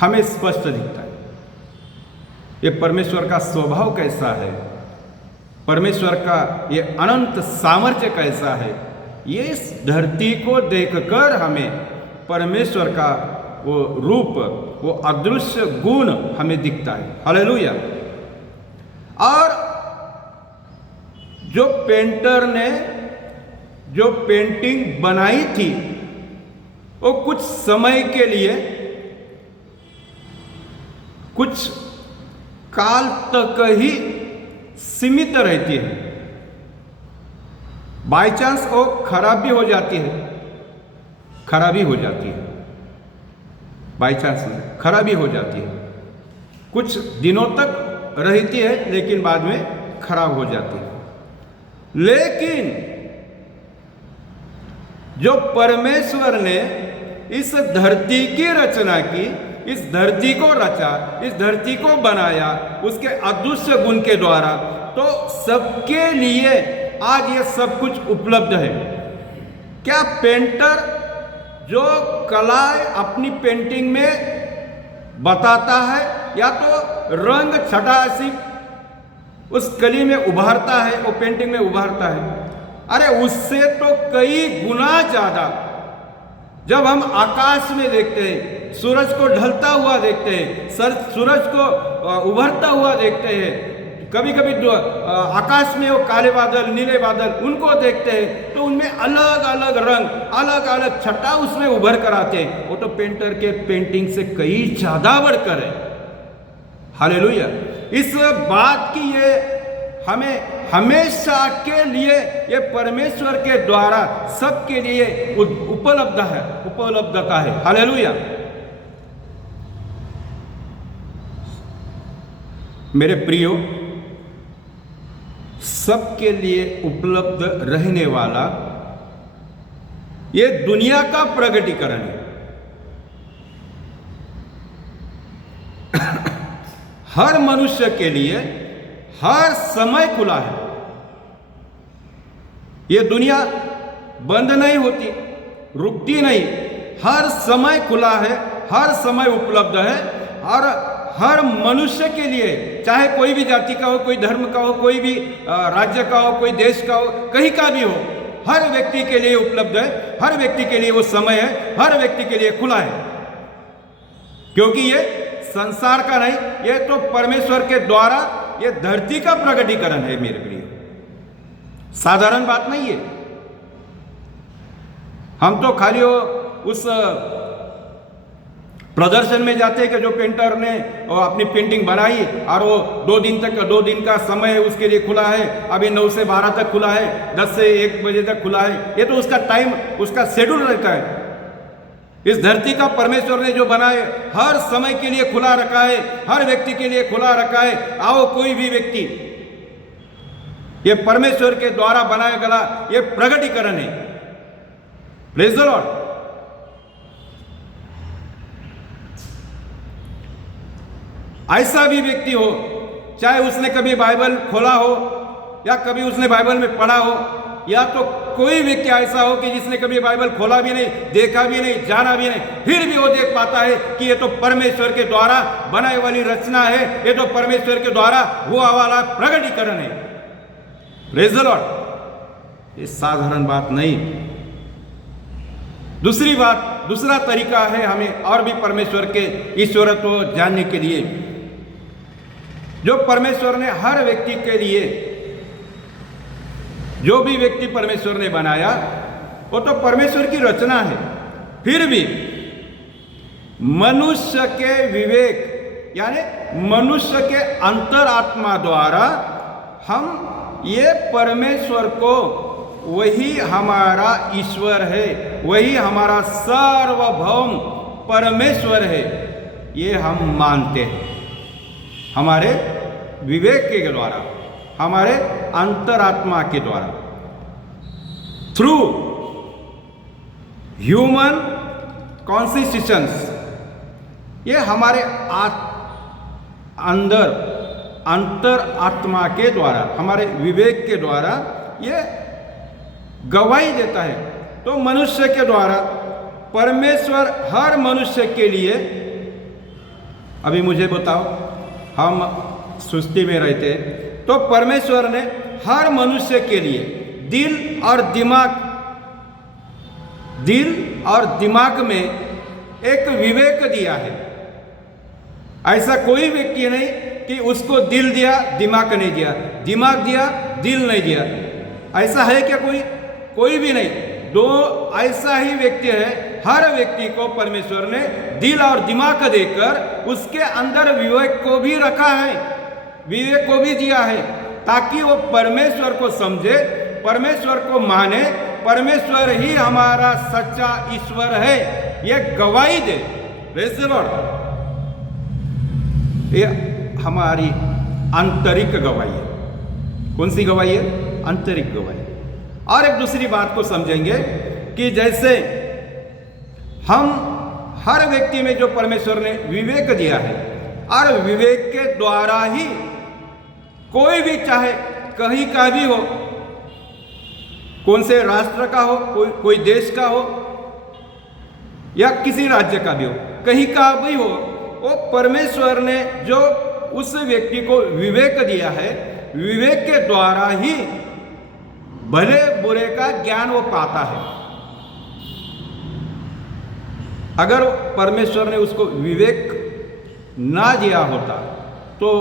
हमें स्पष्ट दिखता है। ये परमेश्वर का स्वभाव कैसा है, परमेश्वर का ये अनंत सामर्थ्य कैसा है, ये इस धरती को देखकर हमें परमेश्वर का वो रूप, वो अदृश्य गुण हमें दिखता है। हालेलुया। और जो पेंटर ने जो पेंटिंग बनाई थी, वो कुछ समय के लिए, कुछ काल तक ही सीमित रहती है। बाय चांस वो खराब भी हो जाती है, खराबी हो जाती है, बाय चांस खराबी हो जाती है। कुछ दिनों तक रहती है लेकिन बाद में खराब हो जाती है। लेकिन जो परमेश्वर ने इस धरती की रचना की, इस धरती को रचा, इस धरती को बनाया उसके अदृश्य गुण के द्वारा, तो सबके लिए आज ये सब कुछ उपलब्ध है। क्या पेंटर जो कला अपनी पेंटिंग में बताता है, या तो रंग छटा ऐसी उस कली में उभारता है, वो पेंटिंग में उभारता है, अरे उससे तो कई गुना ज्यादा जब हम आकाश में देखते हैं, सूरज को ढलता हुआ देखते हैं, सूरज को उभरता हुआ देखते हैं, कभी कभी आकाश में वो काले बादल, नीले बादल, उनको देखते हैं तो उनमें अलग अलग रंग, अलग अलग छटा उसमें उभर कर आते हैं। वो तो पेंटर के पेंटिंग से कई ज्यादा बढ़कर है। हालेलुया। इस बात की ये हमें हमेशा के लिए ये परमेश्वर के द्वारा सबके लिए उपलब्धता है। हालेलुया। मेरे प्रियो, सबके लिए उपलब्ध रहने वाला ये दुनिया का प्रगटीकरण है। हर मनुष्य के लिए हर समय खुला है। ये दुनिया बंद नहीं होती, रुकती नहीं, हर समय खुला है, हर समय उपलब्ध है। और हर मनुष्य के लिए, चाहे कोई भी जाति का हो, कोई धर्म का हो, कोई भी राज्य का हो, कोई देश का हो, कहीं का भी हो, हर व्यक्ति के लिए उपलब्ध है। हर व्यक्ति के लिए वो समय है, हर व्यक्ति के लिए खुला है। क्योंकि ये संसार का नहीं, ये तो परमेश्वर के द्वारा ये धरती का प्रगटीकरण है। मेरे प्रिय, साधारण बात नहीं है। हम तो खाली उस प्रदर्शन में जाते हैं कि जो पेंटर ने अपनी पेंटिंग बनाई और वो 2 दिन का समय उसके लिए खुला है। अभी 9 से 12 तक खुला है, 10 से 1 बजे तक खुला है। ये तो उसका टाइम, उसका शेड्यूल रहता है। इस धरती का परमेश्वर ने जो बनाए हर समय के लिए खुला रखा है, हर व्यक्ति के लिए खुला रखा है। आओ कोई भी व्यक्ति, ये परमेश्वर के द्वारा बनाया गया ये प्रगटीकरण है। Praise the Lord. ऐसा भी व्यक्ति हो, चाहे उसने कभी बाइबल खोला हो या कभी उसने बाइबल में पढ़ा हो, या तो कोई व्यक्ति ऐसा हो कि जिसने कभी बाइबल खोला भी नहीं, देखा भी नहीं, जाना भी नहीं, फिर भी वो देख पाता है कि ये तो परमेश्वर के द्वारा बनाई वाली रचना है, ये तो परमेश्वर के द्वारा हुआ वाला प्रगटीकरण है। Praise the Lord. ये साधारण बात नहीं। दूसरी बात, दूसरा तरीका है हमें और भी परमेश्वर के ईश्वरत्व जानने के लिए। जो परमेश्वर ने हर व्यक्ति के लिए, जो भी व्यक्ति परमेश्वर ने बनाया वो तो परमेश्वर की रचना है। फिर भी मनुष्य के विवेक यानी मनुष्य के अंतरात्मा द्वारा हम ये परमेश्वर को, वही हमारा ईश्वर है, वही हमारा सार्वभौम परमेश्वर है, ये हम मानते हैं हमारे विवेक के द्वारा, हमारे अंतरात्मा के द्वारा। थ्रू ह्यूमन कॉन्स्टिट्यूशंस, ये हमारे अंतर आत्मा के द्वारा, हमारे विवेक के द्वारा ये गवाही देता है। तो मनुष्य के द्वारा परमेश्वर हर मनुष्य के लिए, अभी मुझे बताओ, हम सुस्ती में रहते तो परमेश्वर ने हर मनुष्य के लिए दिल और दिमाग में एक विवेक दिया है। ऐसा कोई व्यक्ति नहीं कि उसको दिल दिया दिमाग नहीं दिया, दिमाग दिया दिल नहीं दिया। ऐसा है क्या? कोई भी नहीं। दो ऐसा ही व्यक्ति है, हर व्यक्ति को परमेश्वर ने दिल और दिमाग देकर उसके अंदर विवेक को भी रखा है, विवेक को भी दिया है, ताकि वो परमेश्वर को समझे, परमेश्वर को माने, परमेश्वर ही हमारा सच्चा ईश्वर है, ये गवाही दे। Praise the Lord. ये हमारी आंतरिक गवाही है। कौन सी गवाही है? आंतरिक गवाही। और एक दूसरी बात को समझेंगे कि जैसे हम हर व्यक्ति में जो परमेश्वर ने विवेक दिया है, और विवेक के द्वारा ही कोई भी, चाहे कहीं का भी हो, कौन से राष्ट्र का हो, कोई देश का हो या किसी राज्य का भी हो, कहीं का भी हो, वो परमेश्वर ने जो उस व्यक्ति को विवेक दिया है, विवेक के द्वारा ही भले बुरे का ज्ञान वो पाता है। अगर परमेश्वर ने उसको विवेक ना दिया होता तो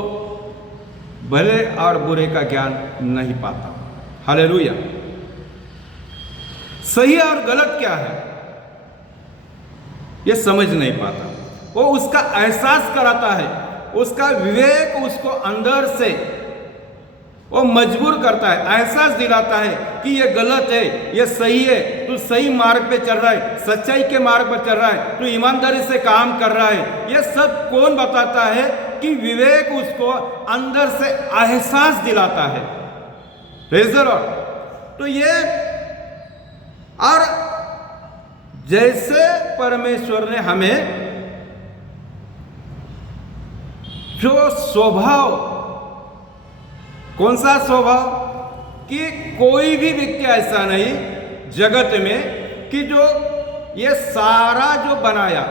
भले और बुरे का ज्ञान नहीं पाता। हालेलुया। सही और गलत क्या है ये समझ नहीं पाता। वो उसका एहसास कराता है, उसका विवेक उसको अंदर से वो मजबूर करता है, एहसास दिलाता है कि ये गलत है, ये सही है, तू सही मार्ग पे चल रहा है, सच्चाई के मार्ग पर चल रहा है, तू ईमानदारी से काम कर रहा है। ये सब कौन बताता है? कि विवेक उसको अंदर से एहसास दिलाता है। Praise the Lord. तो ये, और जैसे परमेश्वर ने हमें जो स्वभाव, कौन सा स्वभाव? कि कोई भी व्यक्ति ऐसा नहीं जगत में कि जो ये सारा जो बनाया,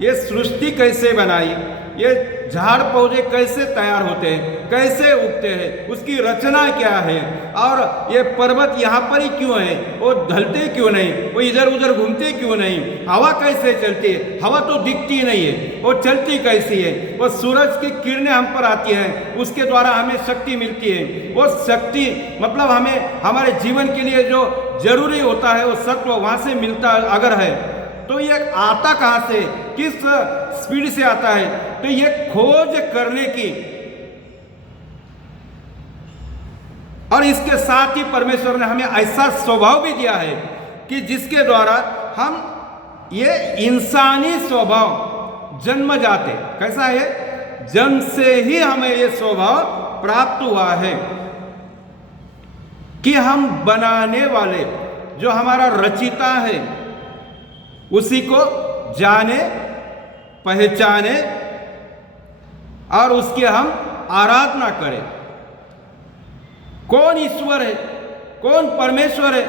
ये सृष्टि कैसे बनाई, ये झाड़ पौधे कैसे तैयार होते हैं, कैसे उगते हैं, उसकी रचना क्या है, और ये पर्वत यहाँ पर ही क्यों है, वो ढलते क्यों नहीं, वो इधर उधर घूमते क्यों नहीं, हवा कैसे चलती है, हवा तो दिखती नहीं है, वो चलती कैसी है, वो सूरज की किरणें हम पर आती हैं, उसके द्वारा हमें शक्ति मिलती है। वो शक्ति मतलब हमें हमारे जीवन के लिए जो जरूरी होता है वो सत्व वहाँ से मिलता अगर है, तो ये आता कहाँ से, किस स्पीड से आता है? तो ये खोज करने की, और इसके साथ ही परमेश्वर ने हमें ऐसा स्वभाव भी दिया है कि जिसके द्वारा हम ये इंसानी स्वभाव जन्म जाते, कैसा है? जन्म से ही हमें ये स्वभाव प्राप्त हुआ है कि हम बनाने वाले, जो हमारा रचिता है, उसी को जाने, पहचाने और उसकी हम आराधना करें। कौन ईश्वर है, कौन परमेश्वर है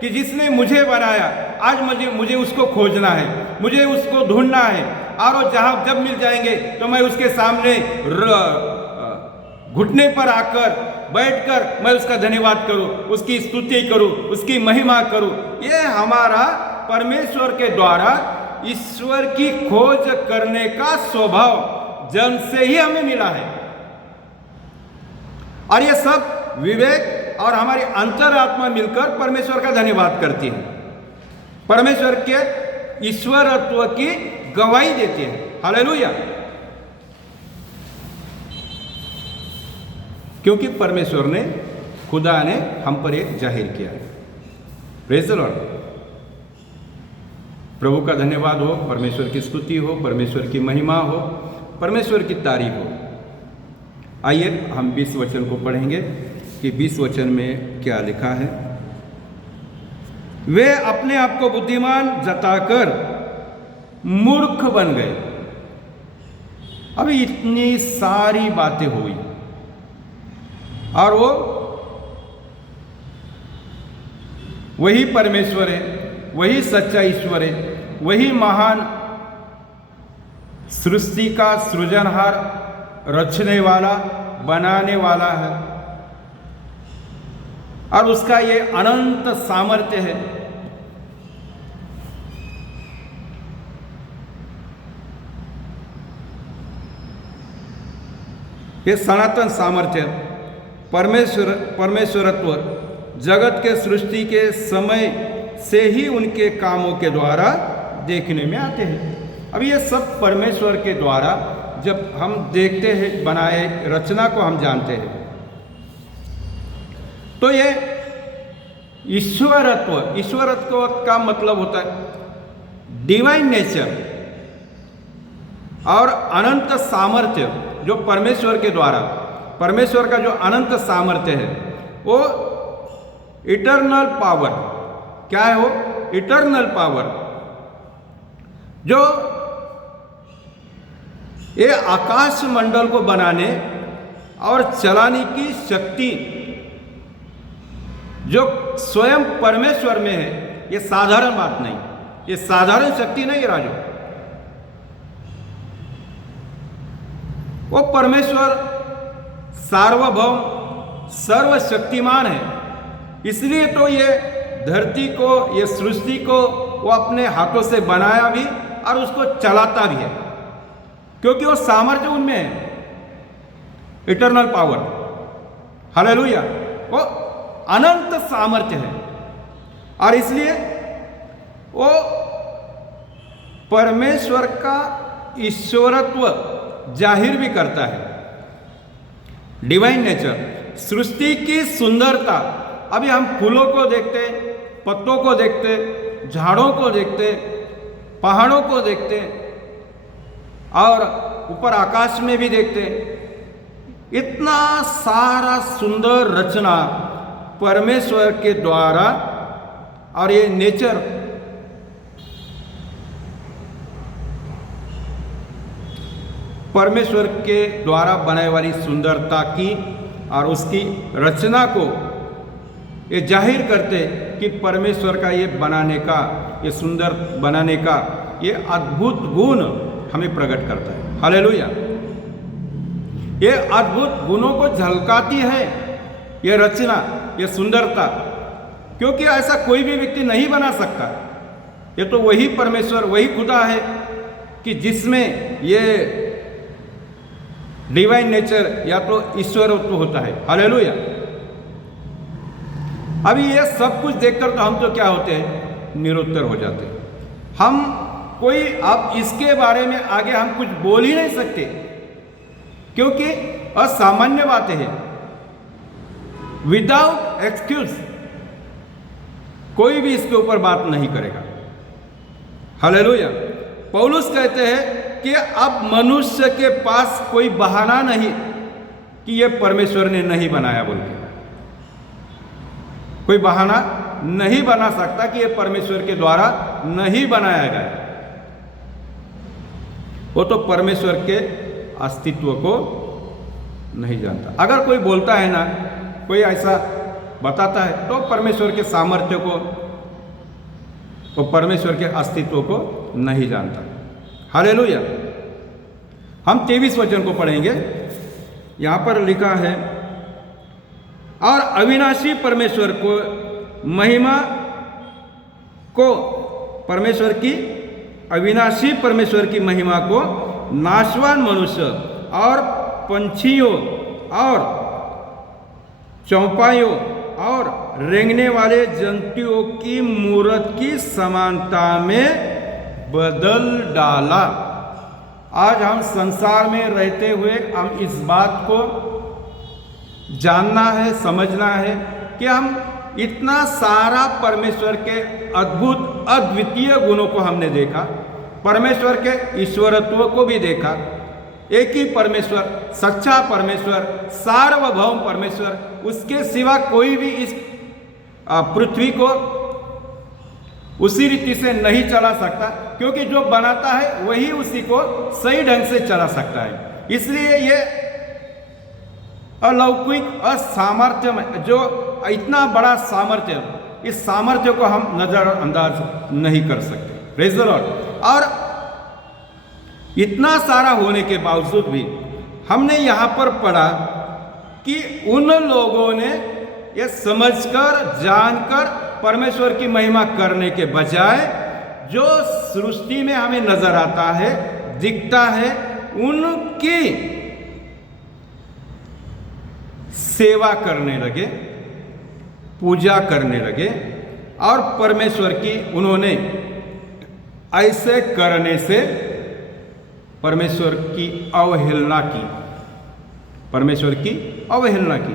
कि जिसने मुझे बनाया? आज मुझे उसको खोजना है, मुझे उसको ढूंढना है, और जहां जब मिल जाएंगे तो मैं उसके सामने घुटने पर आकर बैठकर मैं उसका धन्यवाद करूं, उसकी स्तुति करूं, उसकी महिमा करूं। ये हमारा परमेश्वर के द्वारा ईश्वर की खोज करने का स्वभाव जन्म से ही हमें मिला है। और ये सब विवेक और हमारी अंतरात्मा मिलकर परमेश्वर का धन्यवाद करती है, परमेश्वर के ईश्वरत्व की गवाही देती है। हालेलुया। क्योंकि परमेश्वर ने, खुदा ने हम पर एक जाहिर किया है। Praise the Lord. प्रभु का धन्यवाद हो, परमेश्वर की स्तुति हो, परमेश्वर की महिमा हो, परमेश्वर की तारीफ हो। आइए हम 20 वचन को पढ़ेंगे कि 20 वचन में क्या लिखा है। वे अपने आप को बुद्धिमान जताकर मूर्ख बन गए। अभी इतनी सारी बातें हुई और वो वही परमेश्वर है, वही सच्चा ईश्वर है, वही महान सृष्टि का सृजनहार, रचने वाला, बनाने वाला है, और उसका ये अनंत सामर्थ्य है। ये सनातन सामर्थ्य, परमेश्वरत्व जगत के सृष्टि के समय से ही उनके कामों के द्वारा देखने में आते हैं। अब ये सब परमेश्वर के द्वारा जब हम देखते हैं, बनाए रचना को हम जानते हैं, तो ये ईश्वरत्व का मतलब होता है डिवाइन नेचर और अनंत सामर्थ्य, जो परमेश्वर के द्वारा, परमेश्वर का जो अनंत सामर्थ्य है, वो इटर्नल पावर। क्या है वो? इटर्नल पावर, जो ये आकाश मंडल को बनाने और चलाने की शक्ति जो स्वयं परमेश्वर में है, ये साधारण बात नहीं, ये साधारण शक्ति नहीं है राजू। वो परमेश्वर सार्वभौम सर्वशक्तिमान है, इसलिए तो ये धरती को, ये सृष्टि को वो अपने हाथों से बनाया भी और उसको चलाता भी है, क्योंकि वो सामर्थ्य उनमें है, इटर्नल पावर। हालेलुया। वो अनंत सामर्थ्य है, और इसलिए वो परमेश्वर का ईश्वरत्व जाहिर भी करता है, डिवाइन नेचर। सृष्टि की सुंदरता। अभी हम फूलों को देखते, पत्तों को देखते, झाड़ों को देखते, पहाड़ों को देखते और ऊपर आकाश में भी देखते। इतना सारा सुंदर रचना परमेश्वर के द्वारा, और ये नेचर परमेश्वर के द्वारा बनाई वाली सुंदरता की और उसकी रचना को ये जाहिर करते कि परमेश्वर का ये बनाने का, ये सुंदर बनाने का ये अद्भुत गुण हमें प्रकट करता है। हालेलुया। ये अद्भुत गुणों को झलकाती है ये रचना, ये सुंदरता, क्योंकि ऐसा कोई भी व्यक्ति नहीं बना सकता। ये तो वही परमेश्वर, वही खुदा है कि जिसमें ये डिवाइन नेचर या तो ईश्वरत्व होता है। हालेलुया। अभी ये सब कुछ देखकर तो हम तो क्या होते हैं, निरुत्तर हो जाते हैं। हम कोई अब इसके बारे में आगे हम कुछ बोल ही नहीं सकते, क्योंकि असामान्य बातें हैं। विदाउट एक्सक्यूज कोई भी इसके ऊपर बात नहीं करेगा। हालेलुया। पौलुस कहते हैं कि अब मनुष्य के पास कोई बहाना नहीं कि ये परमेश्वर ने नहीं बनाया बोल के। कोई बहाना नहीं बना सकता कि ये परमेश्वर के द्वारा नहीं बनाया गया। वो तो परमेश्वर के अस्तित्व को नहीं जानता। अगर कोई बोलता है ना, कोई ऐसा बताता है, तो परमेश्वर के सामर्थ्य को, वो परमेश्वर के अस्तित्व को नहीं जानता। हालेलुया। हम 23 वचन को पढ़ेंगे। यहां पर लिखा है, और अविनाशी परमेश्वर को महिमा को, परमेश्वर की अविनाशी परमेश्वर की महिमा को नाशवान मनुष्य और पंछियों और चौपाइयों और रेंगने वाले जंतुओं की मूरत की समानता में बदल डाला। आज हम संसार में रहते हुए हम इस बात को जानना है, समझना है कि हम इतना सारा परमेश्वर के अद्भुत अद्वितीय गुणों को हमने देखा, परमेश्वर के ईश्वरत्व को भी देखा। एक ही परमेश्वर, सच्चा परमेश्वर, सार्वभौम परमेश्वर, उसके सिवा कोई भी इस पृथ्वी को उसी रीति से नहीं चला सकता, क्योंकि जो बनाता है वही उसी को सही ढंग से चला सकता है। इसलिए ये अलौकिक असामर्थ्य में जो इतना बड़ा सामर्थ्य, इस सामर्थ्य को हम नजरअंदाज नहीं कर सकते। Praise the Lord. और इतना सारा होने के बावजूद भी हमने यहाँ पर पढ़ा कि उन लोगों ने ये समझकर, जानकर परमेश्वर की महिमा करने के बजाय जो सृष्टि में हमें नजर आता है, दिखता है, उनकी सेवा करने लगे, पूजा करने लगे, और परमेश्वर की उन्होंने ऐसे करने से परमेश्वर की अवहेलना की, परमेश्वर की अवहेलना की।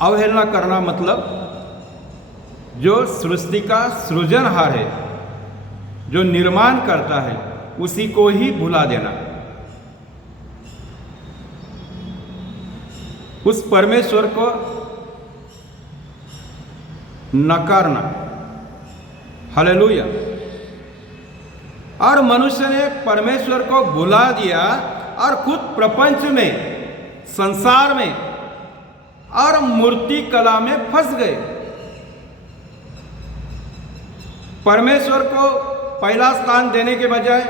अवहेलना करना मतलब जो सृष्टि का सृजनहार है, जो निर्माण करता है, उसी को ही भुला देना, उस परमेश्वर को नकारना। हालेलुया। और मनुष्य ने परमेश्वर को भुला दिया और खुद प्रपंच में, संसार में और मूर्ति कला में फंस गए। परमेश्वर को पहला स्थान देने के बजाय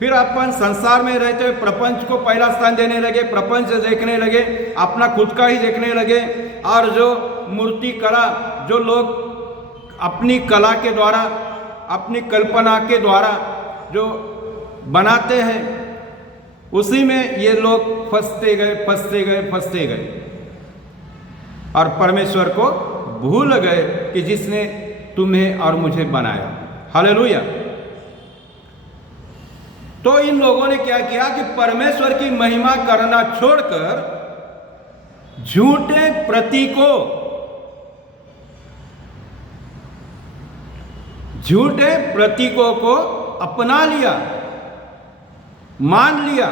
फिर अपन संसार में रहते हुए प्रपंच को पहला स्थान देने लगे, प्रपंच देखने लगे, अपना खुद का ही देखने लगे। और जो मूर्ति कला, जो लोग अपनी कला के द्वारा, अपनी कल्पना के द्वारा जो बनाते हैं, उसी में ये लोग फंसते गए, फंसते गए, फंसते गए, और परमेश्वर को भूल गए कि जिसने तुम्हें और मुझे बनाया। हालेलुया। तो इन लोगों ने क्या किया कि परमेश्वर की महिमा करना छोड़कर झूठे प्रतीकों को अपना लिया, मान लिया,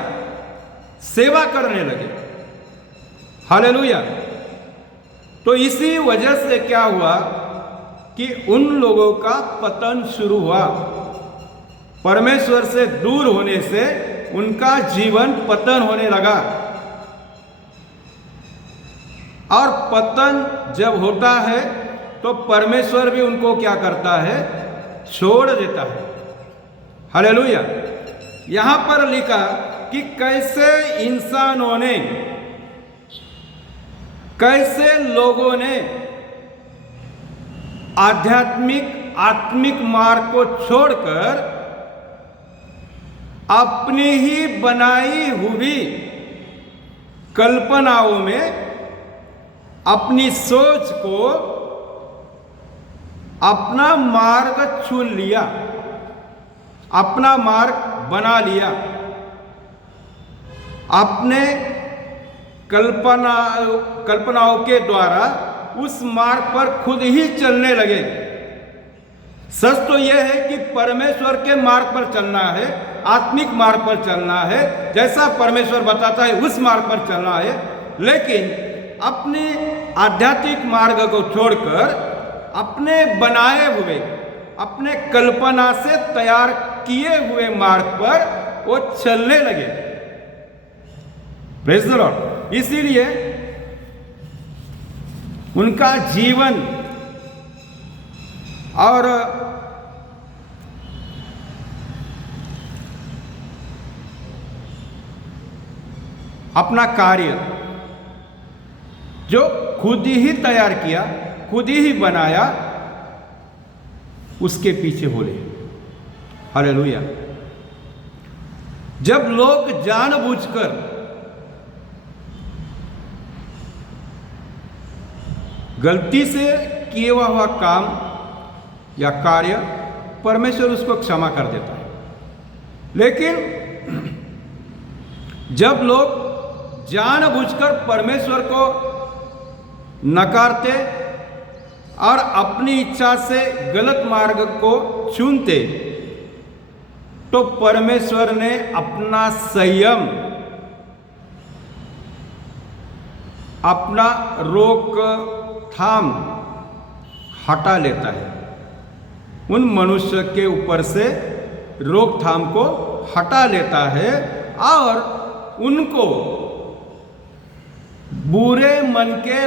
सेवा करने लगे। हालेलुया। तो इसी वजह से क्या हुआ कि उन लोगों का पतन शुरू हुआ। परमेश्वर से दूर होने से उनका जीवन पतन होने लगा। और पतन जब होता है तो परमेश्वर भी उनको क्या करता है? छोड़ देता है। हालेलुया। यहां पर लिखा कि कैसे लोगों ने आत्मिक मार्ग को छोड़कर अपनी ही बनाई हुई कल्पनाओं में अपनी सोच को अपना मार्ग चुन लिया, अपना मार्ग बना लिया, अपने कल्पनाओं के द्वारा उस मार्ग पर खुद ही चलने लगे। सच तो यह है कि परमेश्वर के मार्ग पर चलना है, आत्मिक मार्ग पर चलना है, जैसा परमेश्वर बताता है उस मार्ग पर चलना है। लेकिन अपने आध्यात्मिक मार्ग को छोड़कर अपने बनाए हुए, अपने कल्पना से तैयार किए हुए मार्ग पर वो चलने लगे। Praise the Lord. इसीलिए उनका जीवन और अपना कार्य जो खुद ही तैयार किया, खुद ही बनाया, उसके पीछे बोले। हालेलुया। जब लोग जानबूझकर गलती से किए हुआ काम या कार्य, परमेश्वर उसको क्षमा कर देता है। लेकिन जब लोग जानबूझकर परमेश्वर को नकारते और अपनी इच्छा से गलत मार्ग को चुनते, तो परमेश्वर ने अपना संयम, अपना रोकथाम हटा लेता है। उन मनुष्य के ऊपर से रोकथाम को हटा लेता है और उनको बुरे मन के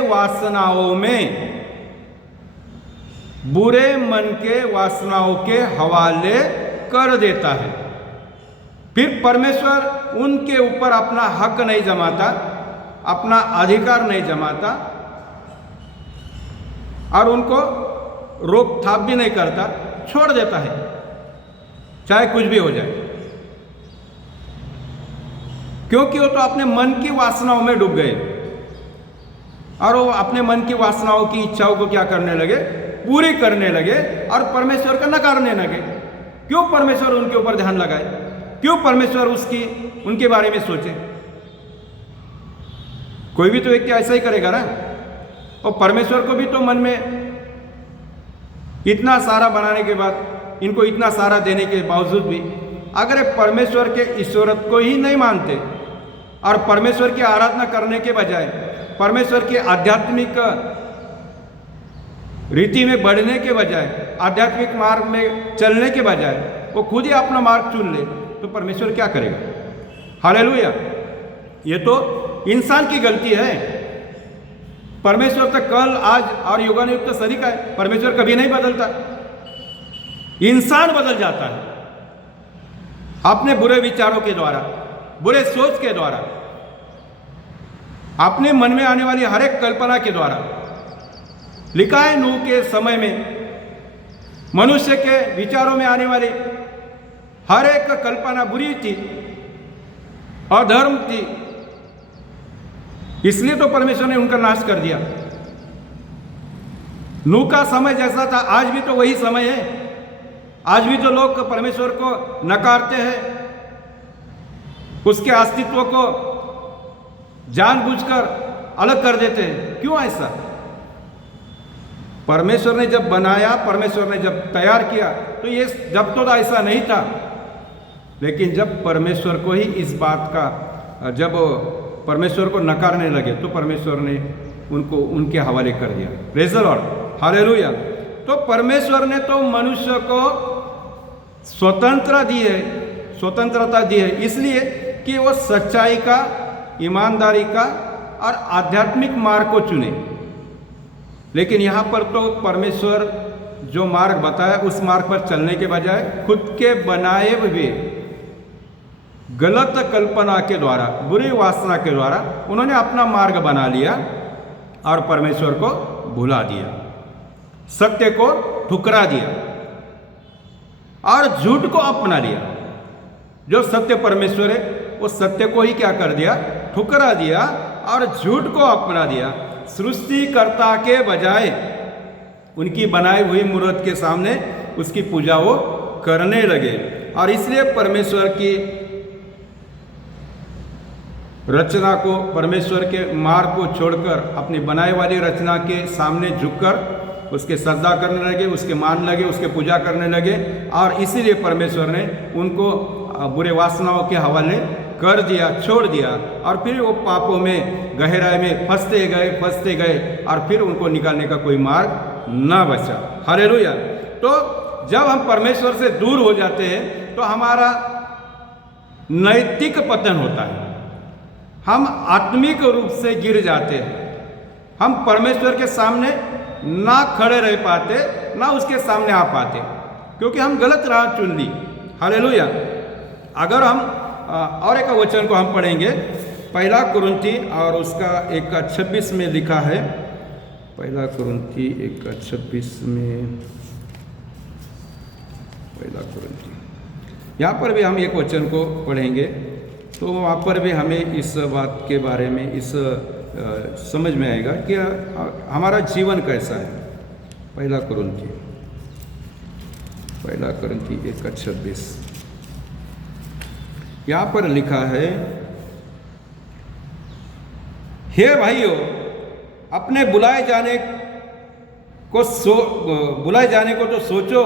वासनाओं के हवाले कर देता है। फिर परमेश्वर उनके ऊपर अपना हक नहीं जमाता, अपना अधिकार नहीं जमाता और उनको रोकथाम भी नहीं करता, छोड़ देता है, चाहे कुछ भी हो जाए। क्योंकि वो तो अपने मन की वासनाओं में डूब गए और वो अपने मन की वासनाओं की इच्छाओं को क्या करने लगे? पूरी करने लगे और परमेश्वर का नकारने लगे। क्यों परमेश्वर उनके ऊपर ध्यान लगाए? क्यों परमेश्वर उनके बारे में सोचे? कोई भी तो व्यक्ति ऐसा ही करेगा ना। और परमेश्वर को भी तो मन में इतना सारा बनाने के बाद, इनको इतना सारा देने के बावजूद भी अगर परमेश्वर के ईश्वरत्व को ही नहीं मानते और परमेश्वर की आराधना करने के बजाय, परमेश्वर के आध्यात्मिक रीति में बढ़ने के बजाय, आध्यात्मिक मार्ग में चलने के बजाय वो खुद ही अपना मार्ग चुन ले, तो परमेश्वर क्या करेगा? हालेलुया। ये तो इंसान की गलती है। परमेश्वर तो कल, आज और युगानुयुग तो सदी का है। परमेश्वर कभी नहीं बदलता, इंसान बदल जाता है अपने बुरे विचारों के द्वारा, बुरे सोच के द्वारा, अपने मन में आने वाली हर एक कल्पना के द्वारा। लिखा है नूह के समय में मनुष्य के विचारों में आने वाली हर एक कल्पना बुरी थी, अधर्म थी, इसलिए तो परमेश्वर ने उनका नाश कर दिया। नूह का समय जैसा था, आज भी तो वही समय है। आज भी तो लोग परमेश्वर को नकारते हैं, उसके अस्तित्व को जानबूझकर अलग कर देते हैं। क्यों ऐसा? परमेश्वर ने जब बनाया, परमेश्वर ने जब तैयार किया, तो ये जब तो ऐसा नहीं था। लेकिन जब परमेश्वर को ही इस बात का, जब परमेश्वर को नकारने लगे, तो परमेश्वर ने उनको उनके हवाले कर दिया। Praise the Lord, hallelujah. तो परमेश्वर ने तो मनुष्य को स्वतंत्रता दी है, इसलिए कि वो सच्चाई का, ईमानदारी का और आध्यात्मिक मार्ग को चुने। लेकिन यहाँ पर तो परमेश्वर जो मार्ग बताया, उस मार्ग पर चलने के बजाय खुद के बनाए हुए गलत कल्पना के द्वारा, बुरी वासना के द्वारा उन्होंने अपना मार्ग बना लिया और परमेश्वर को भुला दिया, सत्य को ठुकरा दिया और झूठ को अपना लिया। जो सत्य परमेश्वर है, वो सत्य को ही क्या कर दिया? ठुकरा दिया और झूठ को अपना दिया। सृष्टिकर्ता के बजाय उनकी बनाई हुई मूर्त के सामने उसकी पूजा वो करने लगे, और इसलिए परमेश्वर की रचना को, परमेश्वर के मार्ग को छोड़कर अपनी बनाई वाली रचना के सामने झुककर उसके सजदा करने लगे, उसके मान लगे, उसके पूजा करने लगे, और इसीलिए परमेश्वर ने उनको बुरे वासनाओं के हवाले कर दिया, छोड़ दिया, और फिर वो पापों में, गहराई में फंसते गए और फिर उनको निकालने का कोई मार्ग ना बचा। हालेलुया। तो जब हम परमेश्वर से दूर हो जाते हैं तो हमारा नैतिक पतन होता है, हम आत्मिक रूप से गिर जाते हैं, हम परमेश्वर के सामने ना खड़े रह पाते, ना उसके सामने आ पाते, क्योंकि हम गलत राह चुन ली। हालेलुया। अगर हम और एक वचन को हम पढ़ेंगे, पहला कुरिन्थी और उसका 1:26 में लिखा है, पहला कुरिन्थी 1:26 में, पहला कुरिन्थी, यहाँ पर भी हम एक वचन को पढ़ेंगे, तो वहाँ पर भी हमें इस बात के बारे में इस समझ में आएगा कि हमारा जीवन कैसा है। पहला कुरिन्थी 1:26, यहाँ पर लिखा है, हे भाइयों, अपने बुलाए जाने को तो सोचो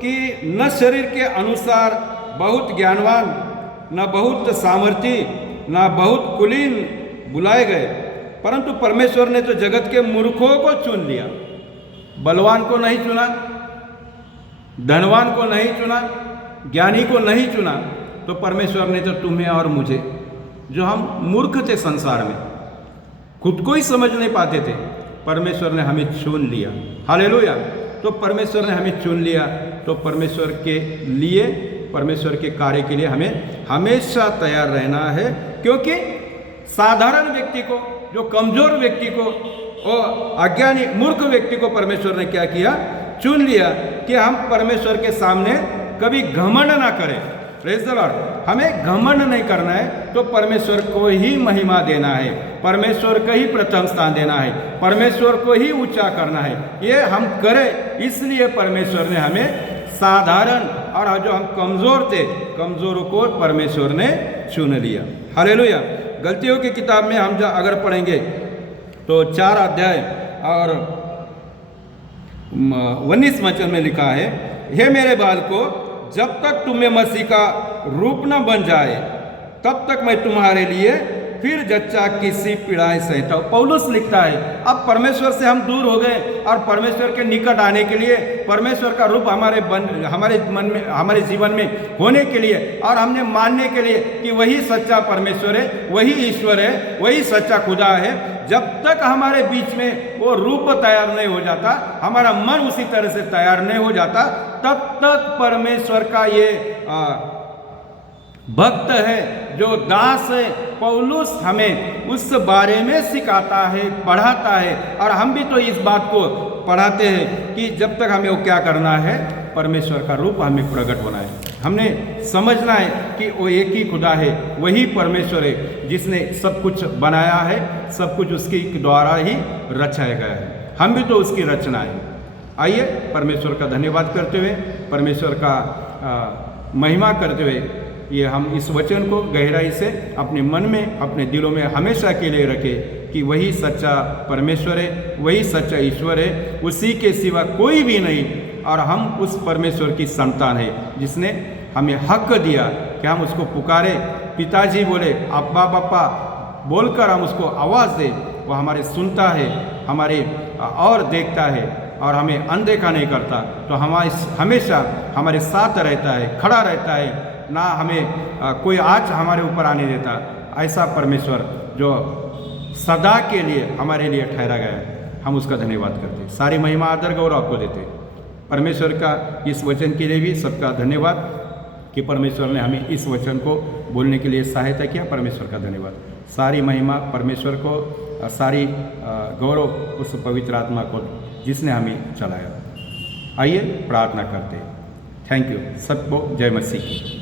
कि न शरीर के अनुसार बहुत ज्ञानवान, न बहुत सामर्थी, न बहुत कुलीन बुलाए गए, परंतु परमेश्वर ने तो जगत के मूर्खों को चुन लिया। बलवान को नहीं चुना, धनवान को नहीं चुना, ज्ञानी को नहीं चुना, तो परमेश्वर ने तो तुम्हें और मुझे, जो हम मूर्ख थे संसार में, खुद को ही समझ नहीं पाते थे, परमेश्वर ने हमें चुन लिया। हालेलुया। तो परमेश्वर ने हमें चुन लिया, तो परमेश्वर के लिए, परमेश्वर के कार्य के लिए हमें हमेशा तैयार रहना है, क्योंकि साधारण व्यक्ति को, जो कमजोर व्यक्ति को और अज्ञानी मूर्ख व्यक्ति को परमेश्वर ने क्या किया? चुन लिया कि हम परमेश्वर के सामने कभी घमंड ना करें। Praise the Lord. हमें घमंड नहीं करना है, तो परमेश्वर को ही महिमा देना है, परमेश्वर को ही प्रथम स्थान देना है, परमेश्वर को ही ऊंचा करना है। ये हम करें, इसलिए परमेश्वर ने हमें साधारण और जो हम कमज़ोर थे, कमज़ोरों को परमेश्वर ने चुन लिया। हालेलुया। गलतियों की किताब में हम अगर पढ़ेंगे तो 4 अध्याय और 19 वचन में लिखा है, हे मेरे बालकों, जब तक तुम्हें मसीह का रूप न बन जाए, तब तक मैं तुम्हारे लिए फिर जच्चा किसी पीड़ाएं सहता हूँ। पौलुस लिखता है, अब परमेश्वर से हम दूर हो गए और परमेश्वर के निकट आने के लिए, परमेश्वर का रूप हमारे मन में, हमारे जीवन में होने के लिए, और हमने मानने के लिए कि वही सच्चा परमेश्वर है, वही ईश्वर है, वही सच्चा खुदा है, जब तक हमारे बीच में वो रूप तैयार नहीं हो जाता, हमारा मन उसी तरह से तैयार नहीं हो जाता, तब तक परमेश्वर का ये भक्त है, जो दास है, पौलुस हमें उस बारे में सिखाता है, पढ़ाता है, और हम भी तो इस बात को पढ़ाते हैं कि जब तक हमें वो क्या करना है, परमेश्वर का रूप हमें प्रकट होना है। हमने समझना है कि वो एक ही खुदा है, वही परमेश्वर है जिसने सब कुछ बनाया है, सब कुछ उसके द्वारा ही रचाया गया है, हम भी तो उसकी रचना है। आइए परमेश्वर का धन्यवाद करते हुए, परमेश्वर का महिमा करते हुए ये हम इस वचन को गहराई से अपने मन में, अपने दिलों में हमेशा के लिए रखें कि वही सच्चा परमेश्वर है, वही सच्चा ईश्वर है, उसी के सिवा कोई भी नहीं। और हम उस परमेश्वर की संतान है जिसने हमें हक दिया कि हम उसको पुकारे, पिताजी बोले, अब्बा पापा बोलकर हम उसको आवाज़ दें। वो हमारे सुनता है, हमारे और देखता है और हमें अनदेखा नहीं करता। तो हमेशा हमारे साथ रहता है, खड़ा रहता है, ना हमें कोई आँच हमारे ऊपर आने देता। ऐसा परमेश्वर जो सदा के लिए हमारे लिए ठहरा गया है, हम उसका धन्यवाद करते। सारी महिमा आदर गौरव आपको देते। परमेश्वर का इस वचन के लिए भी सबका धन्यवाद कि परमेश्वर ने हमें इस वचन को बोलने के लिए सहायता किया। परमेश्वर का धन्यवाद। सारी महिमा परमेश्वर को, सारी गौरव उस पवित्र आत्मा को जिसने हमें चलाया। आइए प्रार्थना करते हैं। Thank you. सबको जय मसीह की।